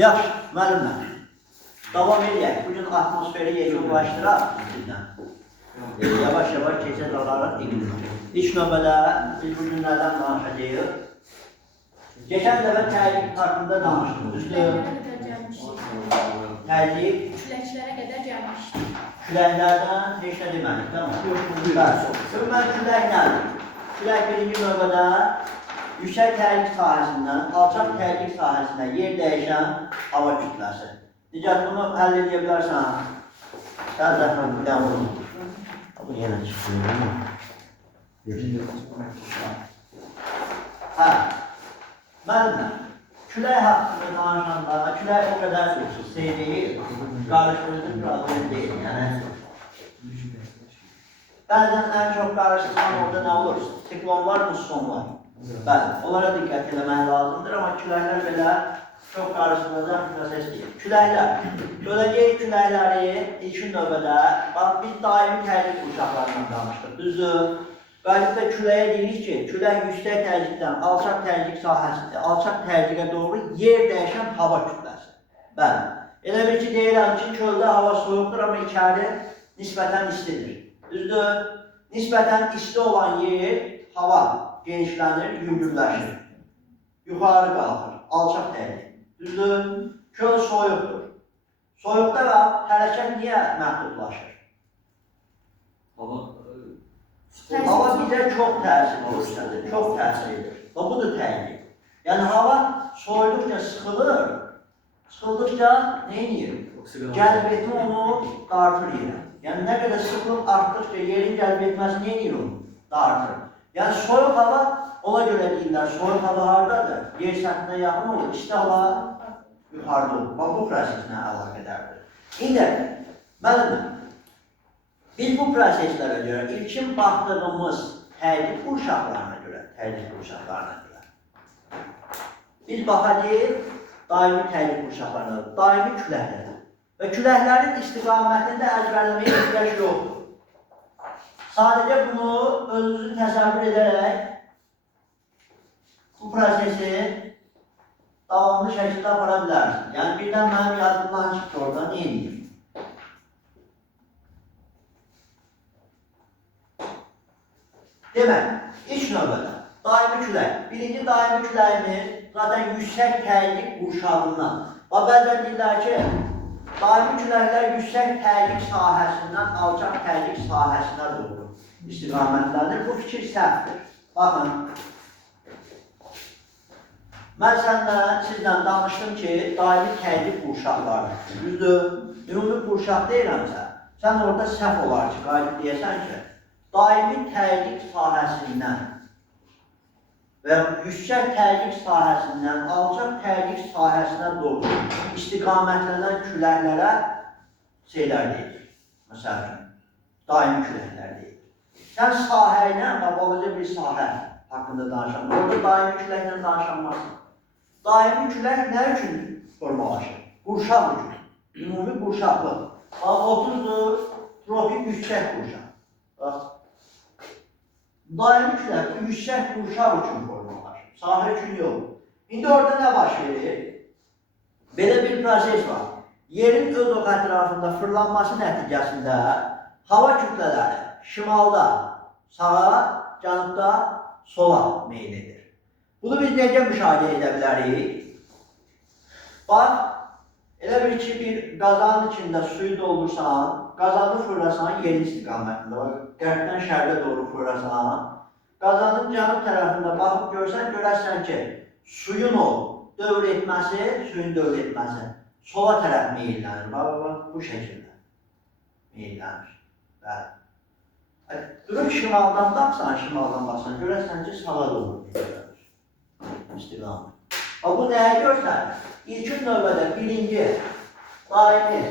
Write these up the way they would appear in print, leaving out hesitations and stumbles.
Yaxşı, müəllimlər. Davam edək. Bugün atmosferi yekunlaşdıraq bizdən. Yavaş-yavaş keçək alaraq iqlimə. İlk növbədə biz bugün nədən danışacağıq? Geçən dəfə təhlük haqqında danışdıq, düzdür? Təhlük Küləklərə qədər gəlmişdik. küləklərdən heç nə demədik, değil mi? Mən külək nədir? Külək birinci növbədə yüksək təhlük sahəsindən, alçaq təhlük sahəsinə yer dəyişən hava kütləsi. Digər bunu həll edə bilərsən. Sən zəhmət bir dəm bunu. Bu yenə çıxıyor, değil mi? Hə, müəllimlər, külək haqqında danışanda, külək o qədər şey deyil, qarışdırıcı problem deyil, yəni. Bəzən ən çox qarışdıran orada nə olur? Siklonlar, mussonlar. Bəli, onlara diqqət eləmək lazımdır, amma küləklər belə çox qarışdırılacaq bir proses deyil. Küləklər, böləcək küləkləri ilkin növbədə, bax, biz daimi təhlük qurşaqlarından danışdıq, düzdür? Qalibdə küləyə deyirik ki, külək yüksək təhlükdən alçaq təhlük sahəsində, alçaq təhlükə doğru yer dəyişən hava kütləsi. Bəli, elə bir ki, deyirəm ki, çöldə hava soyuqdur, amma içəri nisbətən istidir. Düzdür? Nisbətən isti olan yer, hava genişlənir, yüngülləşir. Yuxarı qalxır, alçaq təhlük. Düzdür? Çöl soyuqdur. Soyuqda da hərəkət niyə məhdudlaşır? Hava bizə çox təsir göstərir, çox təsir edir. Və budur təhlük. Yəni, hava soyuduqca sıxılır, sıxıldıqca nə edir? Cəlb etmə onu dartır yerə. Yəni, nə qədər sıxılıb artdıqca yerin cəlb etməsi nə edir onu? Dartır. Yəni, soyuq hava, ona görə deyirlər, soyuq hava haradadır? Yer səthinə yaxın olur, isti hava yuxarıda olur. Bax, bu proseslə əlaqədardır. İndi, müəllimlər, biz bu proseslərə görə, ilkin baxdığımız təhlük qurşaqlarına görə, biz baxacağıq daimi təhlük qurşaqlarına, daimi küləklərə və küləklərin istiqamətində əzbərləməyə ehtiyac yoxdur. Sadəcə bunu özünüzü təsəvvür edərək bu prosesi davamlı şəkildə apara bilərsiniz. Yəni, birdən mənim yadımdan çıxdı orada, nə edeyim? Demək, ilk növbədə daimi külək. Birinci daimi küləyimiz zaten yüksək təhlük qurşağından. Və bəzən deyirlər ki, daimi küləklər yüksək təhlük sahəsindən alçaq təhlük sahəsinə doğru istiqamətlənir. Bu fikir səhvdir. Baxın, mən sizlə danışdım ki, daimi təhlük qurşaqları. Düzdür, ümumi qurşaq deyirəmsə, sən orada səhv olar ki, qalib deyəsən ki, daimi təhlük sahəsindən və yüksək təhlük sahəsindən alçaq təhlük sahəsinə doğru istiqamətlənən küləklərə şeylər deyilir. Məsələn, daimi küləklər deyilir. Sən sahə ilə, balaca bir sahə haqqında danışan, orada daimi küləklə danışanmazsın. Daimi külək nə üçün formalaşır? Qurşaq üçün, ümumi qurşaqlıq. 30-dur, tropik yüksək qurşaq. Bax, daimi külək yüksək qurşaq üçün formalaşır, sahə üçün yox. İndi orada nə baş verir? Belə bir proses var. Yerin öz ox ətrafında fırlanması nəticəsində hava kütlələri şimalda sağa, cənubda sola meyl edir. Bunu biz necə müşahidə edə bilərik? Bax, elə bir ki, bir qazanın içində suyu doldursan, qazanı fırlasan yerin istiqamətində, qərbdən şərqə doğru fırlasan, qazanın cənub tərəfində baxıb görəsən ki, suyun o dövr etməsi, sola tərəf meyillənir. Bax, bu şəkildə meyillənir. Durub şimaldan baxsan, görəsən ki, sağa doğru meyillənir. İstiqamət. Bu nəyə görsənir? İlkin növbədə birinci daimi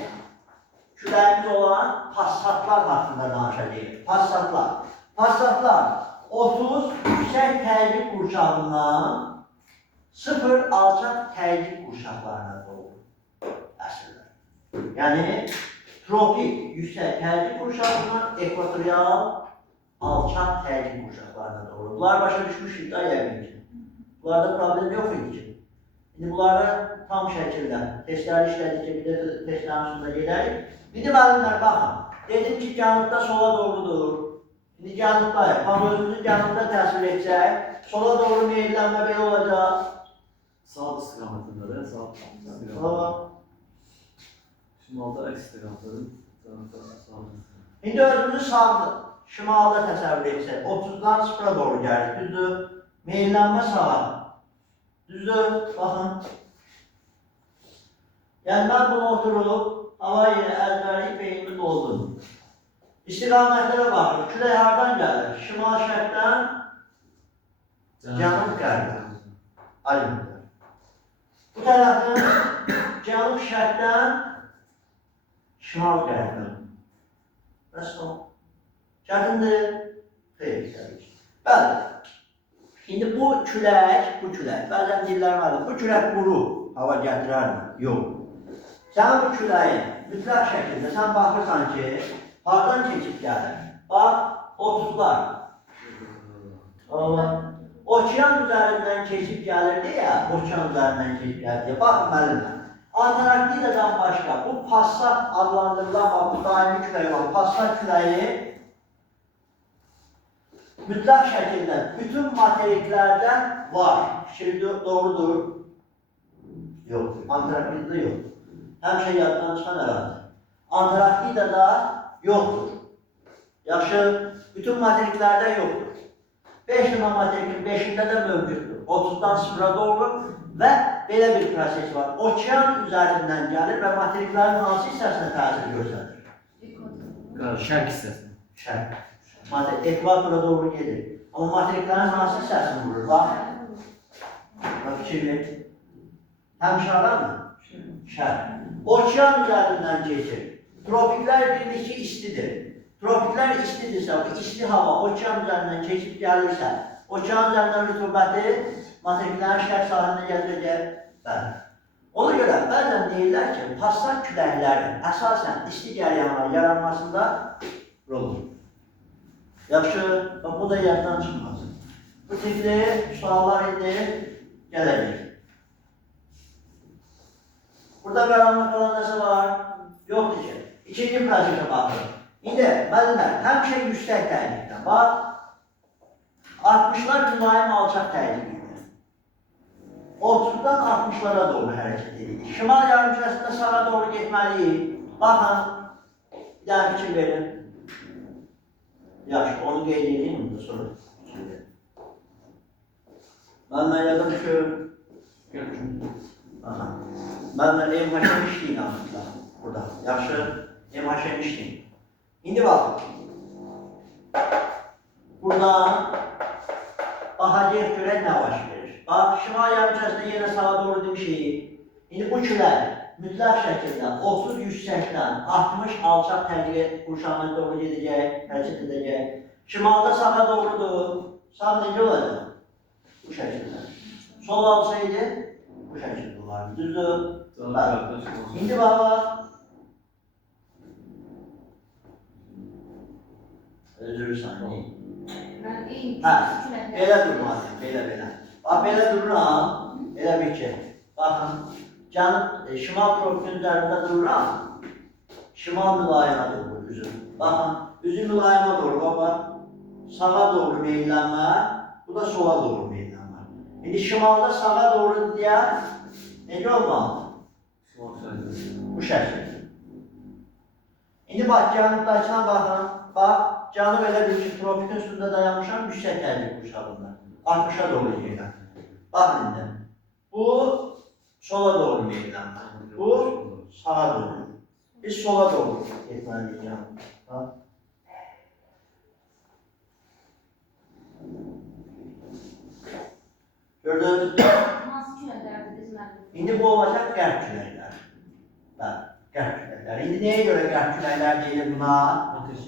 küləyimiz olan passatlar haqqında danışacağıq. Passatlar 30 yüksək təhlük qurşağından 0 alçaq təhlük qurşaqlarına doğru əsirlər. Yəni, tropik yüksək təhlük qurşağından ekvatorial alçaq təhlük qurşaqlarına doğru. Bunlar başa düşmüşük da yəqin ki. Bunlarda problem yox idi ki. İndi bunları tam şəkildə testləri işlədikcə bir də testlərin sonunda gedərik. İndi müəllimlər baxın. Dedim ki, cənubda sola doğrudur. İndi cənubdayıq. Bax, özümüzü cənubda təsvir etsək, sola doğru meyillənmə belə olacaq. Sağ istiqamətində də, sağ istiqamətində. Tamam. Şimalda əks istiqamətdə, cənubda sağ. İndi özümüzü sağ şimalda təsəvvür etsək, 30-dan 0-a doğru gəlir, düzdür? Meyillənmə sağa, düzdür? Baxın. Yəni, mən bunu oturub, hava ilə əzbərlik beynimi doldum. İstiqamətlərə baxır, külək hardan gəlir? Şimal şərqdən, cənub qərbdən. Alimlər. Bu tərəfdən, cənub şərqdən, şimal qərbdən. Bəs o. Çətindir. Xeyr, təbii ki. Bəli. İndi bu külək, bəzən deyirlər mənim, bu külək quru hava gətirərmi? Yox. Sən bu küləyi mütləq şəkildə, sən baxırsan ki, hardan keçib gəlir? Bax, 30'lar. Okean üzərindən keçib gəlir deyə, okean üzərindən keçib gəlir deyə. Baxın müəllimlər. Antarktidadan başqa bu Passat adlandırılan, bu daimi küləyi olan Passat küləyi mütləq şəkildə bütün materiklərdən var. Fikri doğrudur. Yoxdur. Antarktidada yoxdur. Həmişə yaddan çıxan ərazi. Antarktidada yoxdur. Yaxşı, bütün materiklərdə yoxdur. 5 nömrə materikin 5'ində də mövcuddur. 30'dan 0'a doğru və belə bir proses var. Okean üzərindən gəlir və materiklərin hansı hissəsinə təsir göstərir? Şərq hissəsi. Şərq. Ekvatora doğru gelir. Amma materiklərin hansı hissəsini vurur? Bax, fikir ver. Həmişə ara mı? Şərq. Okean üzərindən keçir. Tropiklər bilir ki, istidir. Tropiklər istidirsə, bu isti hava okean üzərindən keçib gəlirsə, okean üzərindən rütubəti materiklərin şərq sahilinə gətirəcək. Bəli. Ona görə bəzən deyirlər ki, Passat küləklərin əsasən isti cəryanların yaranmasında roldur. Yaxşı, bu da yaddan çıxmasın. Bu tipli suallar indi gələcək. Burada qaranlıq qalan nəsə var? Yoxdur ki. İkinci prosesə baxırıq. İndi, müəllimlər, həmişə yüksək təylikdən. Bax, 60'lar mülayim alçaq təylikdir. 30'dan 60'lara doğru hərəkət edirik. Şimal yarımkürəsində sağa doğru getməliyik. Baxın, bir daha fikir verin. Yaxşı, onu qeyd edeyim, onu da sonra fikir verin. Müəllimlər yadım düşür. Müəllimlər MHM işləyin aslında burada. Yaxşı, MHM işləyin. İndi baxın. Buradan baxacaq görək nə baş verir. Bax, şimal yarımkürəsində yenə sağa doğru demişik. İndi bu külək mütləq şəkildə 30 yüksəkdən 60 alçaq təbliğ qurşağına doğru gedəcək, hərəkət edəcək. Şimalda sağa doğrudur. Sağ necə olacaq? Bu şəkildə. Sol alsaydı, bu şəkildə olardı. Düzdür? İndi bax. Özür saniye. Belə durmalıyım, belə. Bax, belə dururam, elə bir ki, baxın, şimal tropikin üzərində dururam, şimal mülayimə doğru üzüm. Baxın, üzüm mülayimə doğru, bax, sağa doğru meyillənmə, bu da sola doğru meyillənmə. İndi şimalda sağa doğru deyək, necə olmalıdır? Bu şəkildə. İndi bax, cənubdakına baxın, bax, canım elə bir ki, tropikin üstündə dayanmışam, yüksək təbliğ qurşağında. 60'a doğru gedirəm. Baxın indi. Bu, sola doğru meyillənmə. Bu, sağa doğru. Biz sola doğru getməliyik canım. Gördünüz? İndi bu olacaq qərb küləklər. Bəli, qərb küləklər. İndi nəyə görə qərb küləklər deyilir buna?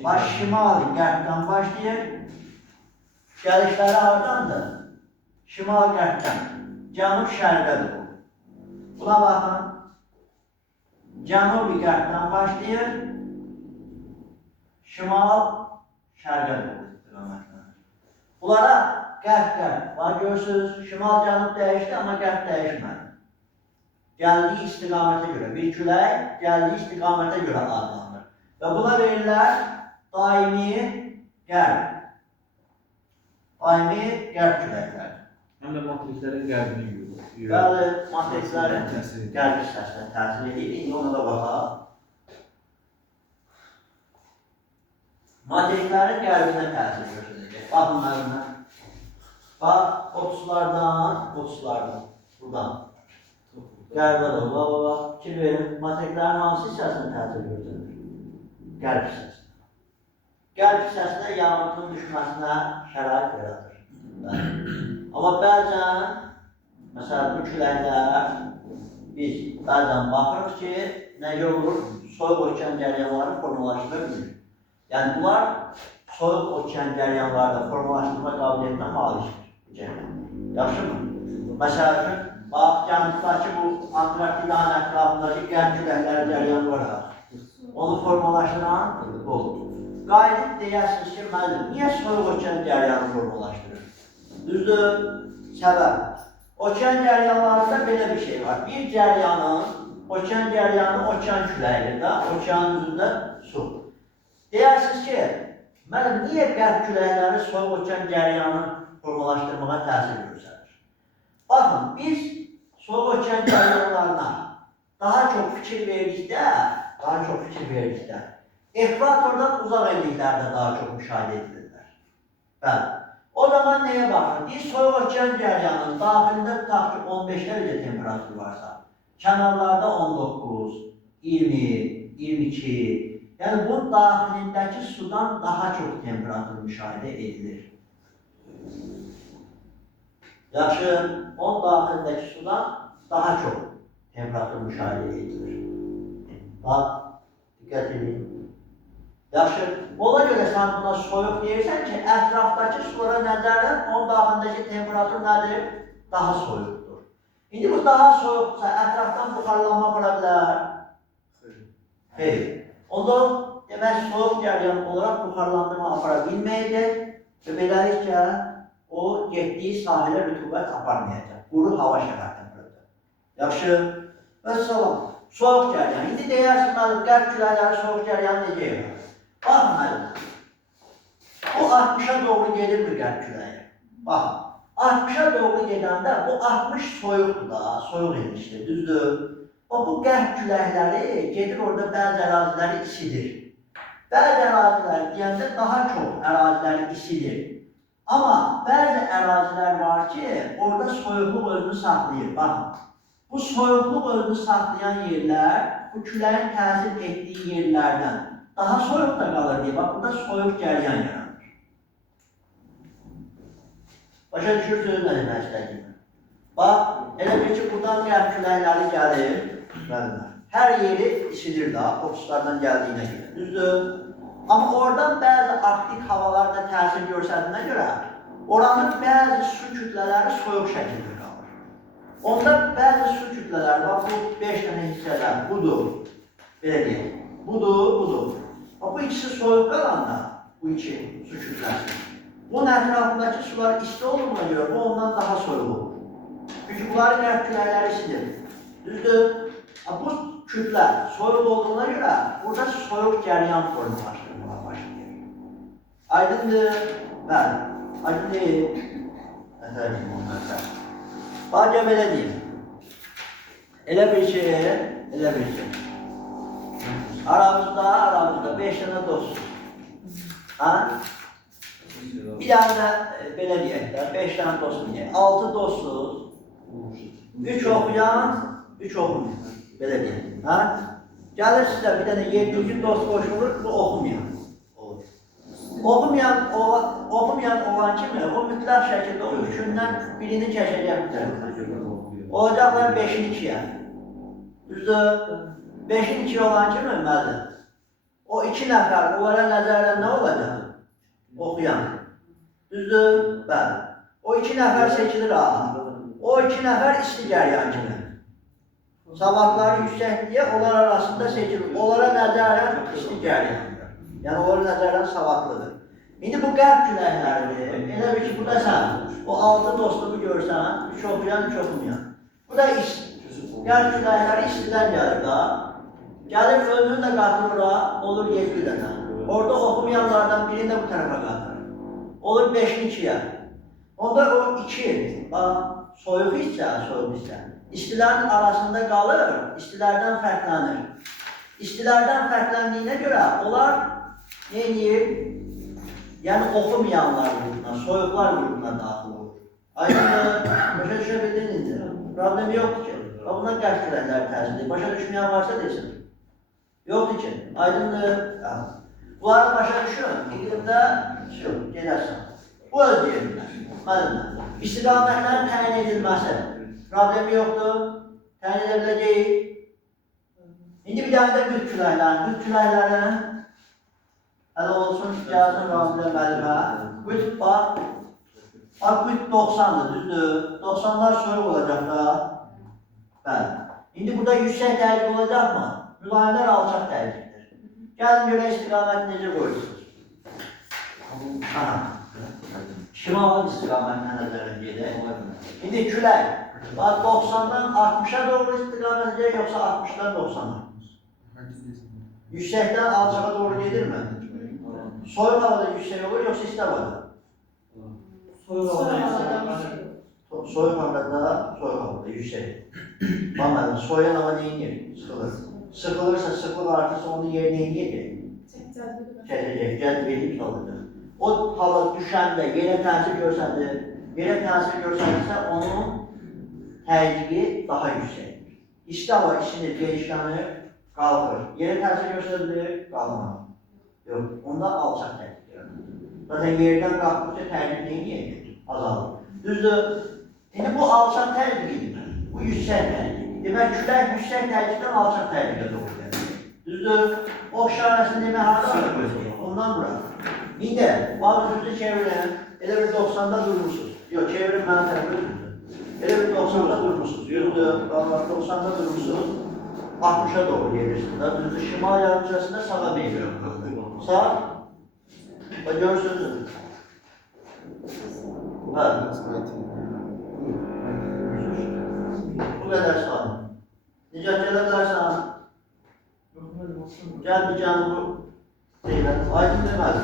Baş şimali qərbdən başlayır. Gəlişləri hardandır? Şimal qərbdən. Cənub şərqə doğru. Buna baxın. Cənubi qərbdən başlayır. Şimal şərqə doğru. Bunlara qərb. Bax, görürsünüz, şimal cənub dəyişdi, amma qərb dəyişmədi. gəldiyi istiqamətə görə, bir külək gəldiyi istiqamətə görə adlanır. Və buna verirlər daimi qərb. Daimi qərb küləkləri. Həm də matriklərin qərbini yuyulur. Bəli, matriklərin qərb hissəsinə təsir edir. İndi ona da baxaq. Matriklərin qərbinə təsir göstərəcək. Baxın mənimlə. Bax, buradan, buradan. Qərbə də, fikir verin, matriklərin hansı hissəsinə təsir göstərir? Qərb hissəsinə. Qərb hissəsinə yağıntının düşməsinə şərait yaradır. Amma bəzən, məsələn, bu küləklər, biz bəzən baxırıq ki, nə olur? Soyuq okean cəryanları formalaşdıra bilir. Yəni, bunlar soyuq okean cəryanlarda formalaşdırma qabiliyyətinə malikdir. Yaxşı mı? Məsələn, bax, cənubdakı bu Antarktidanın ətrafındakı qərb küləkləri cəryan var. Onu formalaşdıran olur. Qayıdıb deyərsiniz ki, müəllim, niyə soyuq okean cəryanı formalaşdırır? Düzdür, səbəb. Okean cəryanlarında belə bir şey var. Bir cəryanın, okean cəryanı okean küləyidir də, okeanın üzündə su. Deyərsiniz ki, müəllim, niyə qərb küləkləri soyuq okean cəryanı formalaşdırmağa təsir göstərir? Baxın, biz soyuq okean cəryanlarına daha çox fikir verdikdə, ekvatordan uzaq elliklərdə daha çox müşahidə edilirlər. Bəli. O zaman nəyə baxır? Bir soyuq okean cəryanının daxilində tutaq ki, 15 dərəcə temperatur varsa, kənarlarda 19, 20, 22, yəni bunun daxilindəki sudan daha çox temperatur müşahidə edilir. Yaxşı, onun daxilindəki sudan daha çox temperatur müşahidə edilir. Bax, diqqət edin. Yaxşı, ona görə sən buna soyuq deyirsən ki, ətrafdakı sulara nəzərən onun daxilindəki temperatur nədir? Daha soyuqdur. İndi bu daha soyuqsa, ətrafdan buxarlanma vura bilər? Xeyr. Onda demək, soyuq cəryan olaraq buxarlandırma apara bilməyəcək və beləliklə o getdiyi sahilə rütubət aparmayacaq. Quru hava şəraitində. Yaxşı, və salam. Soyuq cəryan. İndi deyərsin, mənim qərb küləkləri soyuq cəryanı necə yarar? Baxın, mənim. O 60-a doğru gedirmi qərb küləyi? Baxın, 60-a doğru gedəndə bu 60 soyuqdur da, soyuq enişdir, düzdür? Bu qərb küləkləri gedir orada bəzi əraziləri isidir. Bəzi əraziləri deyəndə daha çox əraziləri isidir. Amma bəzi ərazilər var ki, orada soyuqluq özünü saxlayır. Baxın, bu soyuqluq özünü saxlayan yerlər, bu küləyin təsir etdiyi yerlərdən daha soyuq da qalır deyə, bax, burada soyuq cəryan yaranır. Başa düşürsünüz nə demək istədiyimi? Bax, elə bir ki, buradan qərb küləkləri gəlir, hər yeri isilir da, oksislardan gəldiyinə görə, düzdür? Amma oradan bəzi arktik havalarda təsir görsədiyinə görə, oranın bəzi su kütlələri soyuq şəkildə qalır. Onda bəzi su kütlələri, bax, bu 5 dənə hissələr, budur, belə deyək, budur. Bu ikisi soyuq qalanda, bu iki su kütləsi, bunun ətrafındakı sular isti olduğuna görə, bu ondan daha soyuq olur. Çünki bunların qərb küləkləri isidir, düzdür? Bu kütlə soyuq olduğuna görə, burada soyuq cəryan formalaşdırmağa başlayır. Aydındır? Bəli, aydın deyil. Baca belə deyil. Elə bir şey. Aramızda 5 dənə dostuz. Bir dənə də belə deyək də, 5 dənə dostuz deyək. 6 dostuz, 3 oxuyan, 3 oxumuyor. Belə deyək. Gəlir sizə bir dənə 7-ci dost qoşulur, bu oxumayan. Oxumayan olan kimi, o mütləq şəkildə o üçündən birini çəkəcəkdir. Olacaqlar 5-in 2-yə. Düzdür? 5-in 2 olan kimi müəllim, o 2 nəfər, onlara nəzərlə nə olacaq? Oxuyan. Düzdür? Bəli. O 2 nəfər seçilir ağa. O 2 nəfər isti cəryan kimi. Savadları yüksəkliyə onlar arasında seçilir. Onlara nəzərlə isti cəryandır. Yəni, onlara nəzərlə savadlıdır. İndi bu qərb küləkləridir. Elə bir ki, bu da sən, o 6 dostumu görsən, 3 oxuyan, 3 oxumayan. Bu da isti. Gəl küləkləri istidən gəlir da. Gəlir özünü də qatır bura, olur 7 dənə. Orada oxumayanlardan birini də bu tərəfə qatır. Olur 5-ni 2-yə. Onda o 2, bax, soyuq hissə, istilərin arasında qalır, istilərdən fərqlənir. İstilərdən fərqləndiyinə görə onlar nə edir? Yəni oxumayanlar qrupuna, soyuqlar qrupuna daxil olur. Aydındır, başa düşə bildin indi. Problem yoxdur ki. Buna qərb küləkləri təsir edir. Başa düşməyən varsa desin. Yoxdur ki, aydındır. Bunları başa düşün, iqlimdə gedərsən. Bu öz yerində, müəllimlər. İstiqamətlərin təyin edilməsi. Problemi yoxdur, təyin edə biləcəyik. İndi bir dənə də qütb küləklərin hələ olsun, gəlsin Ramizə müəllimə. Qütb bax, qütb 90-dır, düzdür. 90'lar soyuq olacaq da. Bəli. İndi burada yüksək təhlük olacaqmı? Mülayimlər alçaq təhlükdir. Gəlin görə istiqamət necə qoyursunuz? Şimal istiqamətlə nəzərə gedək. İndi külək, 90'dan 60'a doğru istiqamət edək, yoxsa 60'dan 90'a? Yüksekten alçağa doğru gelir mi? Soyuq havada yüksek olur, yoxsa isti havada? Soyuq havada yüksek. Soyuq havada yüksek. Anladım, soğuyan hava neyinir? Sıxılır. Sıxılırsa, sıxılıq artırsa onun yeri neyinir? Çəkəcək, cəzbeli çalacaq. O hava düşəndə, yerə təsir görsəndirsə, onun təzyiqi daha yüksəkdir. İsti hava içində değişkanır, qalxır. Yerə təsir göstərilir, qalmır. Yox, onda alçaq təzyiq yaranır. Zaten yerdən qalxdıqca təzyiq neyinir? Azalır. Düzdür, indi bu alçaq təzyiqdir. Bu yüksək təzyiq. Demək, külək yüksək təzyiqdən alçaq təzyiqə doğru gəlir. Düzdür, oxşarəsini demək harada göstərir? Ondan bura. İndi, bağlıcınızı çevirin, elə bir 90'da durmuşsunuz. Yox, çevirin mənə tərəfə düzdür. Elə bir 90'da durmuşsunuz. Düzdür, 90'da durmuşsunuz. 60'a doğru gelirsiniz. Düzdür, şimal yarımçasında sağa meyliyor. Sağ. Bak görürsünüz. Bu kadar sağ. Nicat gələ bilərsən? Gəl bir canı bu deyilən. Aydın deməz.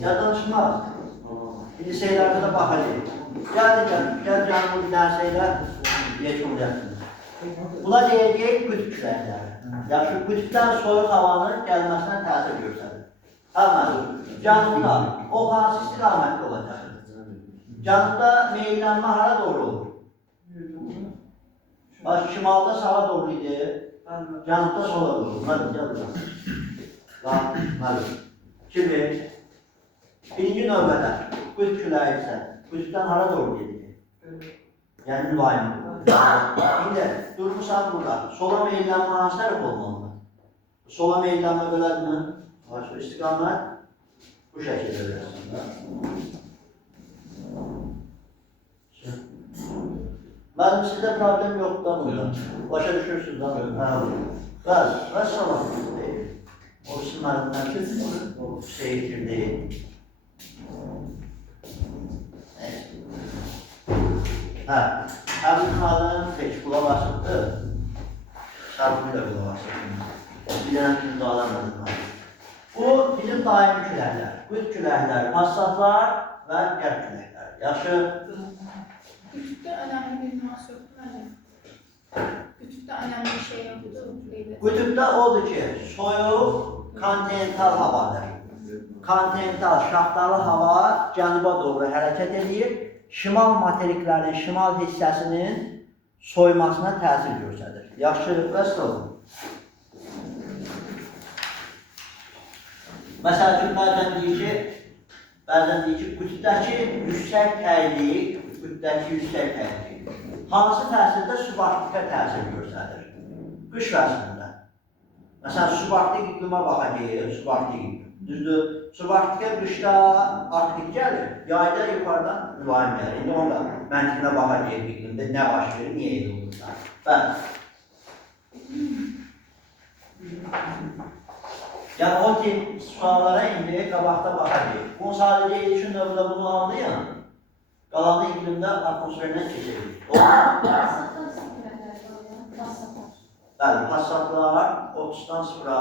Ya danışmaz. İndi şeylərdə də baxacaq. Gəl canı bu bir dənə şeylər yekunlayasınız. Buna deyəcək qütb küləkləri. Yaxşı, qütbdən soyuq havanın gəlməsinə təsir göstərir. Anladım. Canlıda o hansı istiqamətli olacaq? Canlıda meyillənmə hara doğru olur? Bax, şimalda sağa doğru idi, canlıda sola doğru. Hadi, gəl buraya. Hadi. Şimdi, birinci növbədə qütb küləyi isə qütbdən hara doğru gedir? Yəni mülayimdir. İndi, durmuşsan burada. Sola meyillənmə hansı tərəf olmalıdır? Sola meyillənmə belədir mi? İstiqamət bu şəkildə verəsində. Mənim sizdə problem yoxdur da bunda. Başa düşürsünüz da. Və salam deyil. O isimlərindən seyirtir deyil. Həmin halının heç qulaq asıbdır. Sarfını da qulaq asıbdır. Bir dənə kimi dağlanmadır. Bu bizim daimi küləklər, qütb küləklər, passatlar və qərb küləklər. Yaxşı. Qütbdə önəmli bir nüans yoxdur mənim. Qütbdə önəmli bir şey yoxdur. Qütbdə odur ki, soyuq kontinental havadır. Kontinental, şaxtalı hava cənuba doğru hərəkət edir. Şimal materiklərin, şimal hissəsinin soymasına təsir göstərir. Yaxşı, bəs olun. Məsəl üçün, bəzən deyir ki, qütbdəki yüksək təzyiq, hansı təsirdə subarktika təsir göstərir? Qış fəslində. Məsələn, subarktik iqlimə baxacaq, subarktik iqlim. Düzdür, subarktika qışda arktik gəlir, yayda yuxarıdan mülayim gəlir. İndi onda məntiqinə baxacaq iqlimdə nə baş verir, niyə elə olursa. Bəli. Yəni, o tip suallara indi qabaqda baxacaq. Bunu sadəcə üçün də bunu anlayın. Qalanı iqlimdə atmosferindən keçirir. Bəli, passatlar 30-dan 0-a,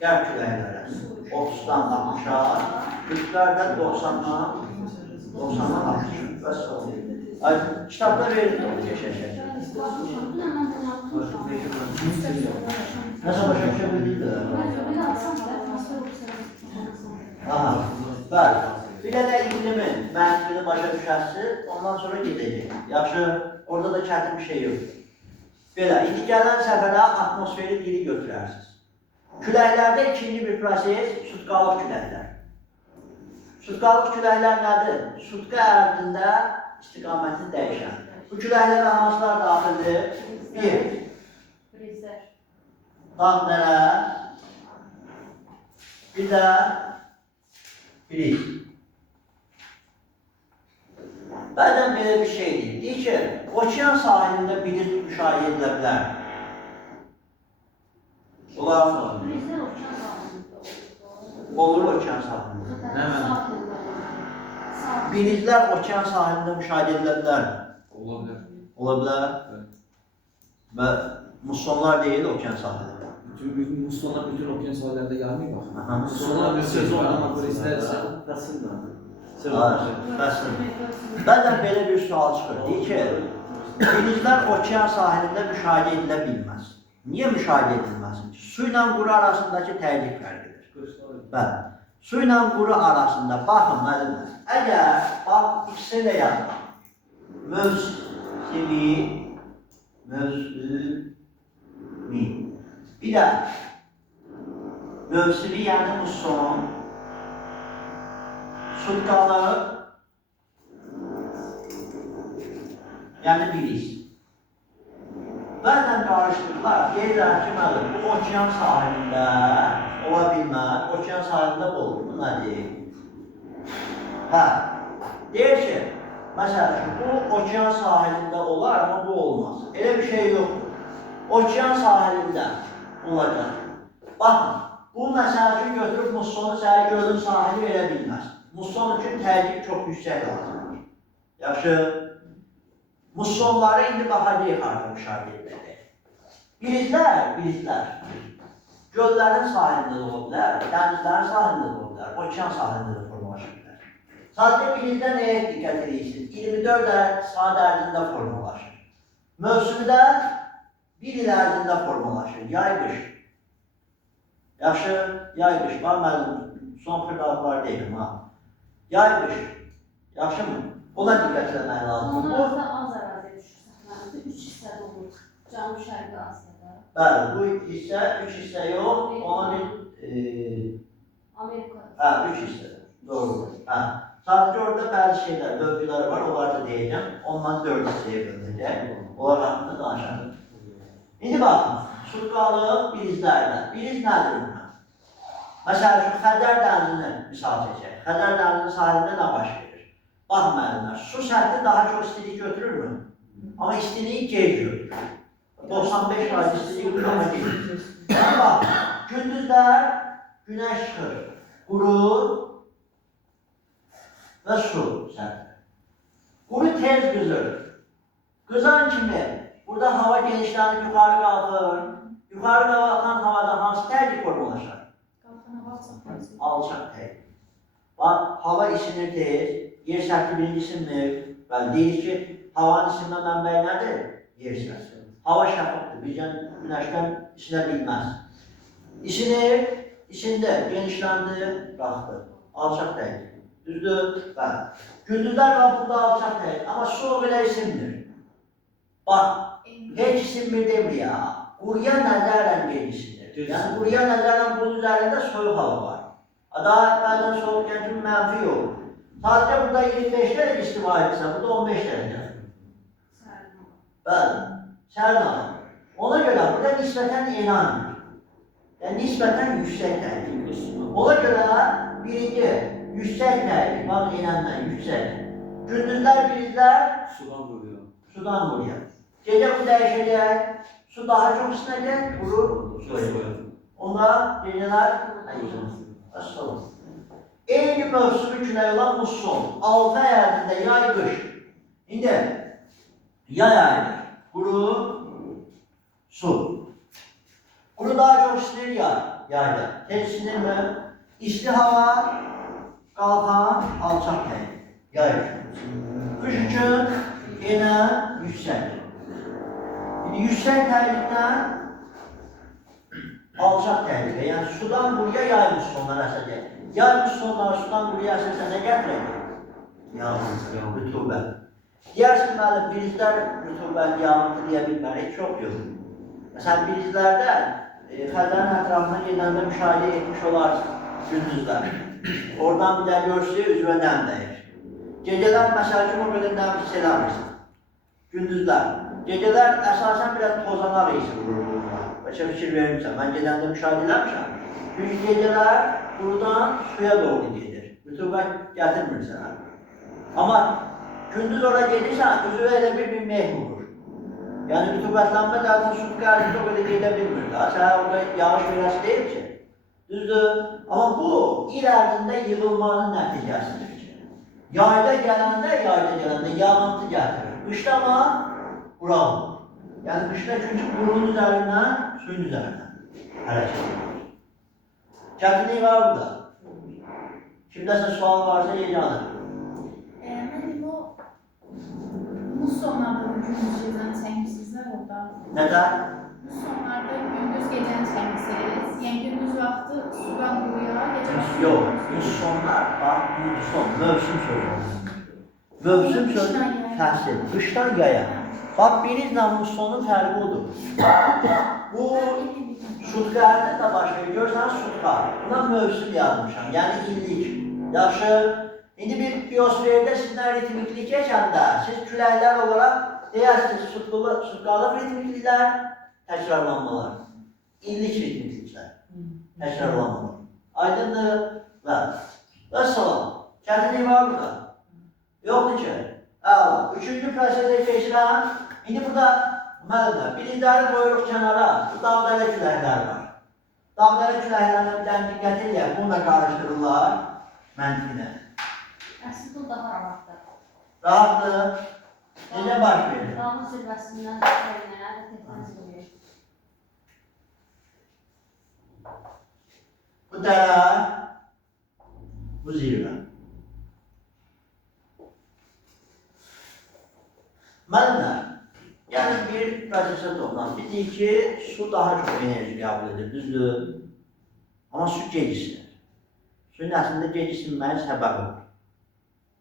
qərb küləkləri 30-dan 60-a, qütblərdə 90-dan 60-a. Bəs ay, kitabda verildi o keçəcək. Nəsə başa düşə bildikdə? Aha, bəli. Bir də iqlimin mənzili başa düşərsi, ondan sonra gedəcək. Yaxşı, orada da çətin bir şey yoxdur. Belə, indi gələn səfərə atmosferi diri götürərsiniz. Küləklərdə ikinci bir proses sutkalıq küləklər. Sutkalıq küləklər nədir? Sutka ərzində istiqamətini dəyişən. Bu küləklərə hansılar daxildir? 1. Dağ-dərə, bir də briz. Bəzən belə bir şey deyil. Deyir ki, okean sahilində briz müşahidə edilə bilər. Olar mı? Brizlər okean sahilində Olur okean sahilində. Nə mənim? Brizlər okean sahilində müşahidə edilə bilər. Ola bilər. Ola bilər. Və mussonlar deyil okean sahilində. Bütün mussonlar bütün okean sahillərində gəlmir bax. Aha. Mussonlar bir söz var amma turistlərsə Bəzən belə bir sual çıxır. Deyir ki, brizlər okean sahilində müşahidə edilə bilməz. Niyə müşahidə edilməz? Su ilə quru arasındakı təhlük fərqidir. Bəli. Su ilə quru arasında, baxın müəllimlər, əgər, bax, ikisi də yazılır. Mövsimi, bir də mövsimi, yəni musson, sutkalı, yəni biliz. Bəzən qarışdırırlar, deyirlər ki, müəllim, bu okean sahilində ola bilməz, okean sahilində olur, bu nədir? Hə, deyir ki, məsələn, bu okean sahilində olar, amma bu olmaz. Elə bir şey yoxdur. Okean sahilində olacaq. Baxın, bu məsələn götürüb mussonu səhər gölün sahili verə bilməz. Musson üçün təhlük çox yüksək lazımdır. Yaxşı, mussonları indi baxacaq artıq müşahidə ediləcək. Brizlər, göllərin sahilində də ola bilər, dənizlərin sahilində də ola bilər, okean sahilində də formalaşa bilər. Sadəcə brizdə nəyə diqqət edirsiniz? 24 saat ərzində formalaşır. Mövsümdə 1 il ərzində formalaşır, yay-qış. Yaxşı, yay-qış, var mənim son xırdalıqlar deyim, ha. Yay-qış, yaxşı mı? Ona diqqət etmək lazımdır. Onlarda az əraziyə düşür səhnəmizdə, 3 hissədə olur. Cənub-Şərqi Asiyada. Bəli, bu hissə 3 hissə yox, ona bir... Amerika. Hə, 3 hissədir, doğrudur. Hə. Sadəcə orada bəzi şeylər, bölgülər var, onları da deyəcəm. Ondan 4 hissəyə bölünəcək. Onlar haqqında danışarıq. İndi baxın, sutkalıq brizlərdə. Briz nədir buna? Məsələn, şu Xəzər dənizini misal çəkək. Xəzər dənizinin sahilində nə baş verir? Baxın müəllimlər, su səthi daha çox istilik götürürmü? Amma istiliyi gec götürür. 95% istilik götürür, amma gec. Yəni bax, gündüzlər günəş çıxır, quru və su səthi. Quru tez qızır. Qızan kimi burada hava genişlənib yuxarı qalxır. Yuxarı qalxan havada hansı təhlük formalaşır? Alçaq təhlük. Bax, hava isinir tez, yer səthi birinci isinmir. Bəli, deyir ki, havanın isinmə mənbəyi nədir? Yer səthi. Hava şəffafdır, bircən günəşdən isinə bilməz. İsinir, isindi, genişləndi, qalxdı. Alçaq təhlük. Düzdür? Bəli. Gündüzlər var burada alçaq təhlük, amma soğuk elə isinmir. Bax, heç isinmir demir ya. Quruya nəzərlə genişdir. Yəni quruya nəzərlə bunun üzərində soyuq hava var. Daha bəzən soğuk gəncin mənfi olur. Sadəcə burada 25 dərəcə istifa edirsə, burada 15 dərəcə. Bəli, sərin hava. Ona görə burada nisbətən enandır. Yəni nisbətən yüksək təhlük. Ona görə birinci, yüksək təhlük, bax enanla yüksək. Gündüzlər, brizlər sudan vuruyor. Gecə bu dəyişəcək, su daha çox isinəcək, quru soyacaq. Onda gecələr asılır. Eyni mövsümü külək olan musson, 6 ay ərzində yay-qış. İndi yay ayıdır, quru su. Quru daha çox istilir yayda. Tez istilir mi? İsti hava qalxan alçaq təyin. Yay üçün. Qış üçün yenə yüksək. Yüksək təylikdən alçaq təhlükə. Yəni sudan quruya yay mussonlar əsəcək. Yay mussonlar sudan quruya əsəcək nə gətirək? Yağmur, rütubət. Deyərsin müəllim, birizlər rütubət, yağmur deyə bilmərik, çox yox. Məsələn, birizlərdə Xəzərin ətrafına gedəndə müşahidə etmiş olarsın gündüzlər. Oradan bir də görsün, üzvə nəm dəyir. Gecələr məsəl üçün o qədər nəm hiss eləmirsən. Gündüzlər. Gecələr əsasən biraz tozanar isi vurur. Başa fikir vermişəm. Mən gedəndə müşahidə eləmişəm. Çünki gecələr buradan suya doğru gedir. Rütubət gətirmir sənə. Amma gündüz ora gedirsən, üzvə elə bir meh vurur. Yəni rütubətlənmə zaten sutka ərzində o qədər gedə bilmir daha. Sənə orada yağış verəsi deyil ki. Düzdür. Amma bu il ərzində yığılmanın nəticəsidir ki. Yayda gələndə yağıntı gətirir. Qışda amma qura olur. Yəni qışda çünki qurunun üzərindən, suyun üzərindən hərəkət edir. Çətinlik var burada. Kimdəsə sual varsa yeganə. Mənim o mussonlarda gündüz gecəni çəkmişsizlər orada. Nədən? Mussonlarda gündüz gecəni çəkmişsiniz. Yəni gündüz vaxtı sudan quruya, gecə vaxtı... Yox, mussonlar, bax, musson, mövsüm sözü. Mövsüm sözü fəsil, qışdan yaya. Bax, birinizlə mussonun fərqi odur. Bu, sutka ərzində də başlayır, görsən sutka. Buna mövsüm yazmışam, yəni illik. Yaxşı, indi bir biosferdə sizdən ritmiklik keçəndə, siz küləklər olaraq deyərsiniz, sutkalıq ritmikliklər, təkrarlanmalar. İllik ritmikliklər, təkrarlanmalar. Aydındır? Və salam. Çətinlik var burada? Yoxdur ki. Əla. Üçüncü prosesə keçirəm. İndi burada müəllimlər, birinizləri qoyuruq kənara, bu dağ-dələ küləkləri var. Dağ-dələ küləklərinə bir dənə diqqət edək, bunu da qarışdırırlar məntiqinə. Əslində o daha rahatdır. Rahatdır. Necə baş verir? Dağın zirvəsindən səyrənə və tepəniz verir. Bu dərə, bu zirvə. Müəllimlər, yəni bir prosesə toxunaq. Biz deyik ki, su daha çox enerji qəbul edir, düzdür? Amma su gecisinir. Suyun əslində gecisinməyə səbəb olur.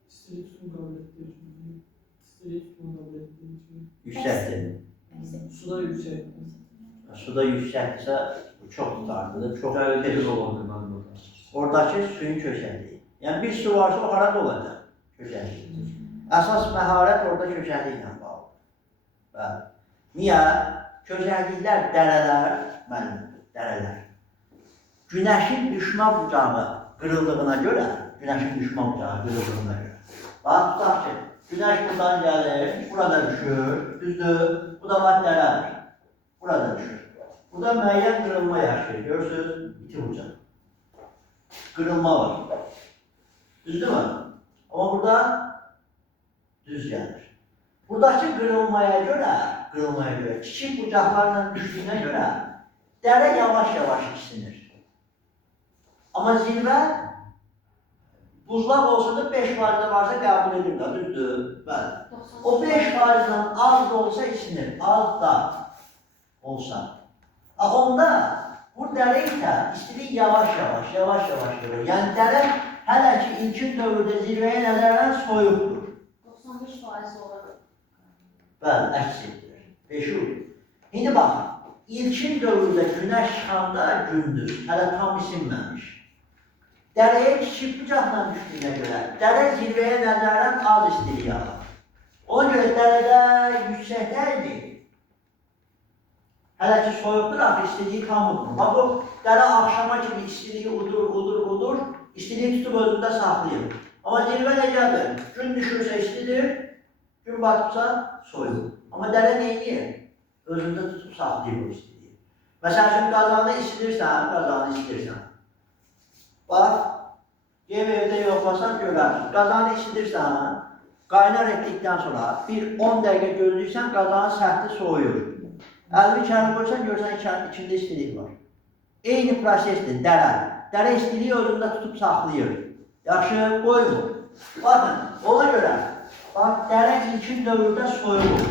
İstediği tutun kabul ettiği için. İstediği tutun kabul ettiği için. Yüksəkdir. Suda yüksek. Suda yüksəkdirsə, bu çox tutarlıdır, çox Tehlikeli tez olabilir ben burada. Oradakı suyun köşəliyi. Yəni bir su varsa o harada olacaq? Köşəliyi. Əsas məharət orada köşəliklə bağlıdır. Bəli. Niyə? Köşəliklər, dərələr, dərələr. Günəşin düşmə bucağı qırıldığına görə, bax, tutaq ki, günəş buradan gəlir, burada düşür, düzdür, bu da var dərədir, burada düşür. Burada müəyyən qırılma yaşayır, görürsünüz, iti bucaq. Qırılma var, düzdür mü? Amma burada düz gəlir. Buradakı qırılmaya görə, kiçik bucaqlarla düşdüyünə görə, dərə yavaş-yavaş isinir. Amma zirvə, buzlaq olsa da 5%'de varsa qəbul edir də, düzdür? Bəli. O 5%'dan az da olsa isinir, az da olsa. Onda bu dərə isə istilik yavaş-yavaş verir. Yəni dərə hələ ki ilkin dövrdə zirvəyə nəzərən soyuqdur. 95% olur. Bəli, əks etdirir. 5 olur. İndi baxın, ilkin dövrdə günəş çıxanda gündüz, hələ tam isinməmiş. Dərəyə kiçik bucaqla düşdüyünə görə, dərə zirvəyə nəzərən az istilik alır. Ona görə dərədə yüksəkdəydi. Hələ ki soyuqdur, axı istiliyi tam udur. Bax bu dərə axşama kimi istiliyi udur, istiliyi tutub özündə saxlayır. Amma zirvə necədir? Gün düşürsə istidir, gün batıbsa soyuq. Amma dərə neyini? Özündə tutub saxlayır o istiliyi. Məsəl üçün qazanı istilirsən. Bax, ev evdə yoxlasan görərsin. Qazanı isidirsən, qaynar etdikdən sonra bir 10 dəqiqə gözləyirsən, qazanın səthi soğuyur. Əlini kənara qoysan, görsən içində istilik var. Eyni prosesdir, dərə. Dərə istiliyi özündə tutub saxlayır. Yaxşı, qoymur. Bakın, ona görə, bax, dərə ilkin dövrdə soyulur.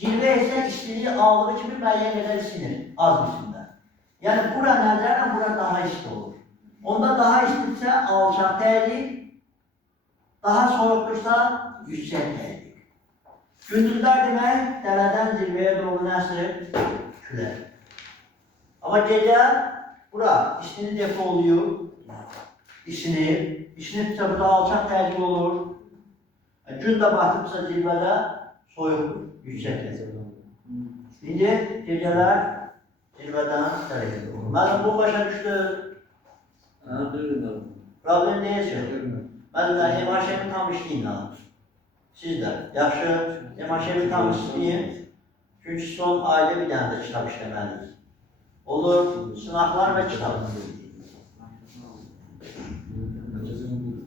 Zirvə isə istiliyi aldığı kimi müəyyən qədər isinir, az içində. Yəni, bura nəzərlə, bura daha isti olur. Onda daha istidirsə, alçaq dəyilik, daha soyuqdursa, yüksək dəyilik. Gündüzlər demək, dərədən zirvəyə doğru nəsir, külək. Amma gecə, bura istini defoluyur, isinir, isinirsə, burada alçaq dəyilik olur. Gün də batıbsa zirvədə, soyuqdur. Yüksək gəzirdir. İndi gecələr zirvədən hərəkət olur. Mənim bu başa düşdü. Problem deyilsin. Mənimlə MHŞ-ni tam işləyin alır. Siz də yaxşı MHŞ-ni tam işləyin. Çünki son ayda bir dənə də kitab işləməliyik. Olur, sınaqlar və kitab.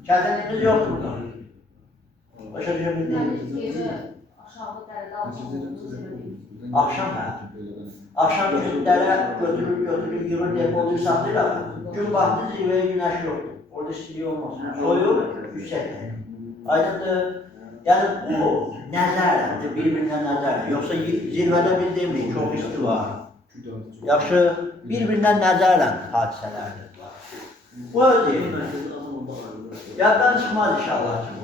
Çətinliyimiz yoxdur burada. Başa düşə bildiyiniz. Akşam hə. Akşam üçün dərə götürür, yığır, depoluyur, saxlayır. Gün vaxtı zirvəyə günəş yoxdur. Orada istilik olmaz. Soyuq, yüksəkdir. Aydındır. Yəni bu nəzərdir, bir-birinə nəzərdir. Yoxsa zirvədə biz demirik, çox isti var. Yaxşı, bir-birindən nəzərlə hadisələrdir. Bu özü. Yaddan çıxmaz inşallah ki bu.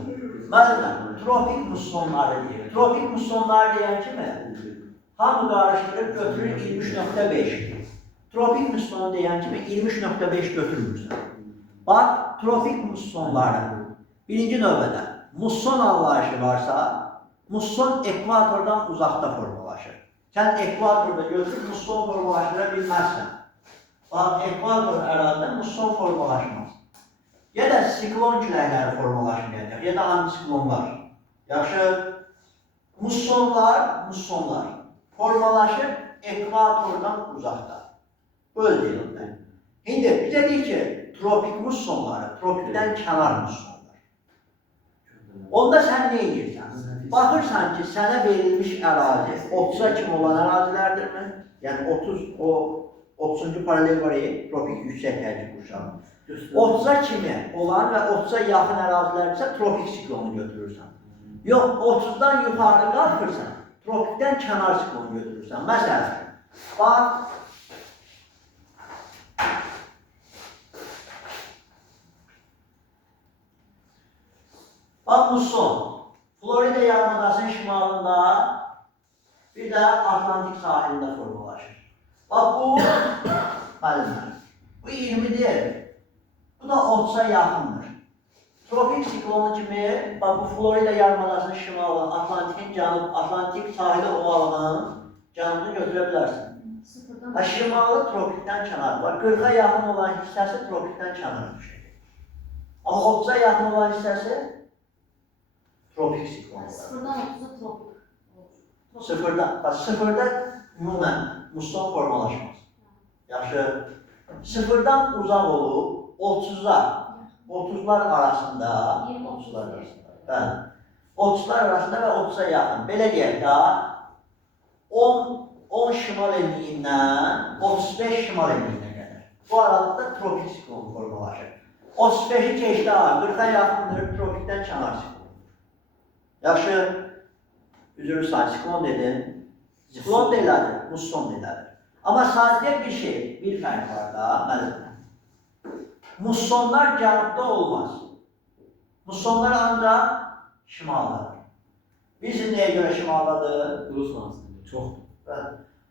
Məsələn, tropik mussonları deyir. Tropik mussonlar deyən kimi hamı qarışdırıb götürür 23.5. Tropik musson deyən kimi 23.5 götürmürsən. Bax, tropik mussonları birinci növbədə musson anlayışı varsa, musson ekvatordan uzaqda formalaşır. Sən ekvatorda götürüb musson formalaşdıra bilməzsən. Bax, ekvator ərazidə musson formalaşmaz. Ya da siklon küləkləri formalaşmayacaq, ya da antisiklonlar. Yaxşı, mussonlar formalaşır ekvatordan uzaqda. Böyle deyirlər. İndi bizə deyir ki, tropik mussonları, tropikdən kənar mussonlar. Onda sən nə edirsən? Baxırsan ki, sənə verilmiş ərazi 30-a kimi olan ərazilərdirmi? Yəni 30-cu paralel var ya, tropik yüksək tərcih qurşağı. 30-a kimi olan və 30-a yaxın ərazilərdirsə tropik siklonu götürürsən. Yox, 30-dan yuxarı qalxırsan, tropikdən kənar siklonu götürürsən. Məsələn, bax, musson, Florida yarımadasının şimalında, bir də Atlantik sahilində formalaşır. Bax, bu, müəllimlər, bu 20-dir, bu da 30-a yaxındır. Tropik siklonu kimi, bax, bu Florida yarımadasının şimalı, Atlantik sahili ovalının cənubunu götürə bilərsən. Şimalı tropikdən kənar var, 40-a yaxın olan hissəsi tropikdən kənar düşür. Amma 30-a yaxın olan hissəsi tropik siklonu var. Sıfırdan 30'a tropik. Sıfırda ümumən musson formalaşmaz. Yaxşı, sıfırdan uzaq olub 30'lar arasında, 30'lar arasında və 30'a yaxın. Belə deyək də, 10 şimal enliyindən 35 şimal enliyinə qədər. Bu aralıqda tropik siklon formalaşır. 35'i keçdi, 40'a yaxındır, tropikdən kənar siklon. Yaxşı, üzrü say, siklon dedin. Siklon deyilədir, musson deyilədir. Amma sadəcə bir şey, bir fərq var da, mənim. Mussonlar cənubda olmaz. Mussonlar ancaq şimaldadır. Bizim nəyə görə şimaldadır? Rus arasında çoxdur.